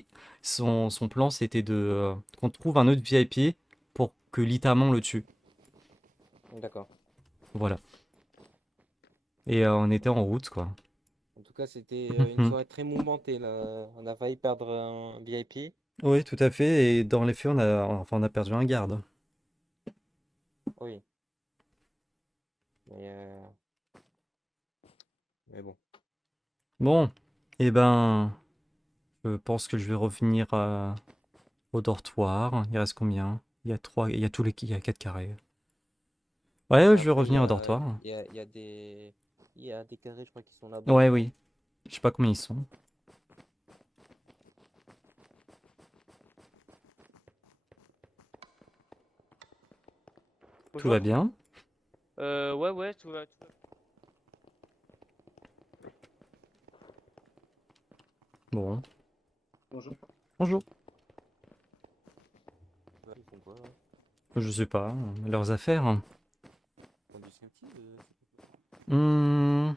son plan, c'était qu'on trouve un autre VIP pour que littéralement on le tue. D'accord. Voilà. Et on était en route, quoi. En tout tout cas, c'était une Mhm. soirée très mouvementée là. On a failli perdre un VIP. Oui, tout à fait. Et dans les faits, on a perdu un garde. Oui. Mais, mais bon. Bon, eh ben, je pense que je vais revenir au dortoir. Il reste combien? Il y a il y a 4 carrés. Ouais, je vais Après, revenir au dortoir. il y a des carrés, je crois, qui sont là-bas Ouais, encore. oui. Je sais pas combien ils sont. Tout va Bonjour. bien? Ouais, tout va. Bon. Bonjour. Bonjour. Ouais, ils font quoi là? Je sais pas, leurs affaires. Ils font du safety, Hmm,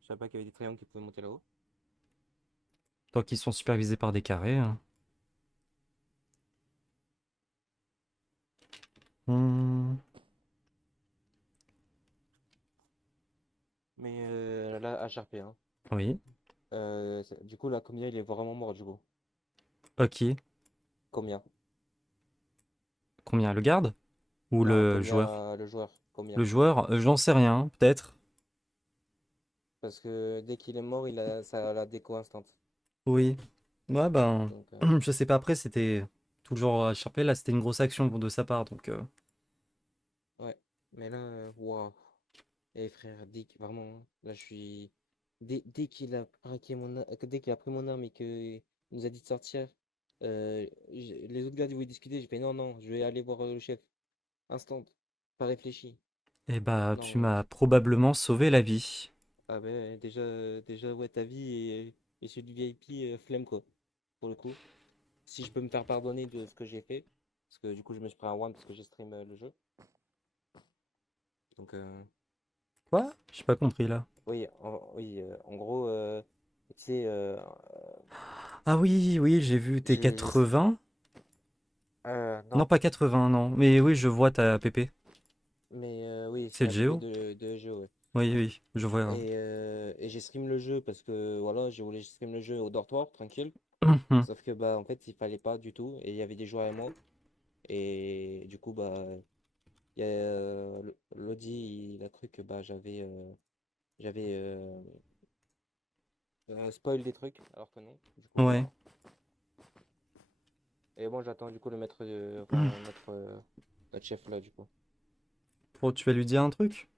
Je savais pas qu'il y avait des triangles qui pouvaient monter là-haut. tant qu'ils sont supervisés par des carrés. Hmm, Mais là, HRP, hein. oui. Du coup, là, Comia, il est vraiment mort, du coup. Ok. Comia. Combien? Le garde? Ou Non, le joueur? Comia, le joueur. Comia. Le joueur, j'en sais rien, peut-être. Parce que dès qu'il est mort, ça a la déco instant. Oui. Ouais, ben, Donc, je sais pas. Après, c'était toujours à Sharpay. Là, c'était une grosse action de sa part. Donc, ouais. Mais là, waouh. Et frère, vraiment, hein, là, je suis. Dès qu'il a dès qu'il a pris mon arme et qu'il nous a dit de sortir, les autres gars, ils voulaient discuter. J'ai fait non, non, je vais aller voir le chef. Instant. Pas réfléchi. eh bah, tu Non. m'as probablement sauvé la vie. Ah ben, déjà, ouais, ta vie et celui du VIP, flemme, quoi. Pour le coup. Si je peux me faire pardonner de ce que j'ai fait. Parce que du coup, je me suis pris un one parce que j'ai stream le jeu. Donc, Quoi? J'ai pas compris là. oui, en gros, tu sais, Ah oui, oui, j'ai vu tes j'ai. 80. Non, Non. pas 80, non. Mais oui, je vois ta PP. Mais oui, c'est C'est le la PP Géo? de Géo, ouais. Oui, oui, je vois. Et j'ai stream le jeu parce que voilà, j'ai voulu stream le jeu au dortoir, tranquille. Mhm. Sauf que bah en fait il fallait pas du tout. Et il y avait des joueurs et moi. Et du coup bah il y a Lodi, il a cru que bah j'avais spoil des trucs, alors que non. Du coup Ouais. voilà. Et bon j'attends du coup le maître enfin notre chef là du coup. Tu vas lui dire un truc?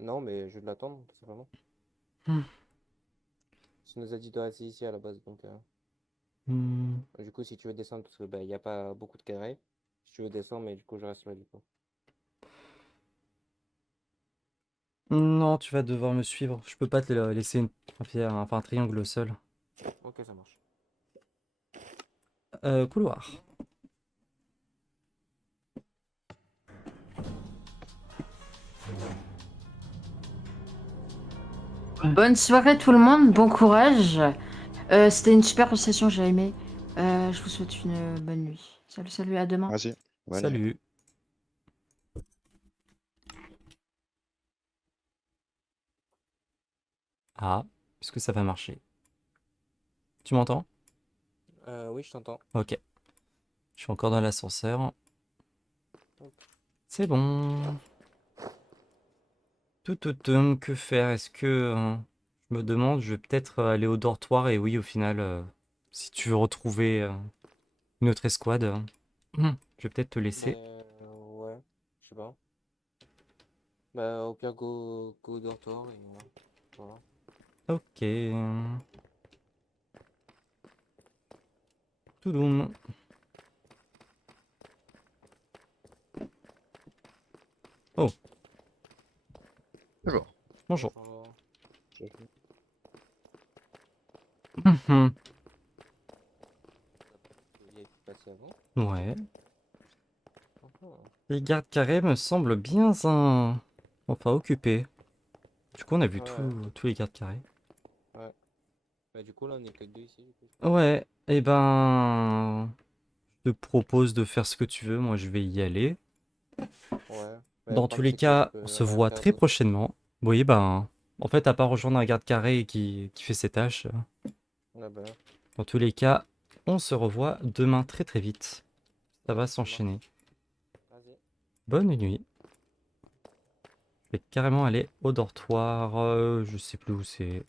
Non mais je vais l'attendre, tout simplement. Hmm. Tu nous a dit de rester ici à la base donc Hmm. du coup si tu veux descendre parce que bah il n'y a pas beaucoup de carrés. Si tu veux descendre mais du coup je reste là du coup. Non, tu vas devoir me suivre. Je peux pas te laisser un triangle seul. Ok ça marche. Couloir. Bonne soirée tout le monde, bon courage. C'était une super session, j'ai aimé. Je vous souhaite une bonne nuit. Salut, salut, à demain. Vas-y. Bonne nuit. Salut. Ah, est-ce que ça va marcher? Tu m'entends? Oui je t'entends. Ok. Je suis encore dans l'ascenseur. Hop. C'est bon. Que faire? Est-ce que je me demande, je vais peut-être aller au dortoir et oui, au final, si tu veux retrouver une autre escouade, je vais peut-être te laisser. Ouais, je sais pas. Bah au pire go au dortoir et voilà. Ok. Toudoum. Oh. Bonjour. Bonjour. Il y a passé avant. Ouais. Les gardes carrés me semblent bien enfin occupés. Du coup, on a vu Ouais. tous les gardes carrés. Ouais. Bah du coup là on est que deux ici du coup. Ouais, et ben, je te propose de faire ce que tu veux. Moi, je vais y aller. Ouais. Mais le Dans tous problème les c'est que je cas, peux on se rien voit faire très d'autre. prochainement. Oui, ben, En fait, à part rejoindre un garde carré qui fait ses tâches, Ah bah. dans tous les cas, on se revoit demain très très vite. Ça va s'enchaîner. Vas-y. Bonne nuit. Je vais carrément aller au dortoir. Je sais plus où c'est.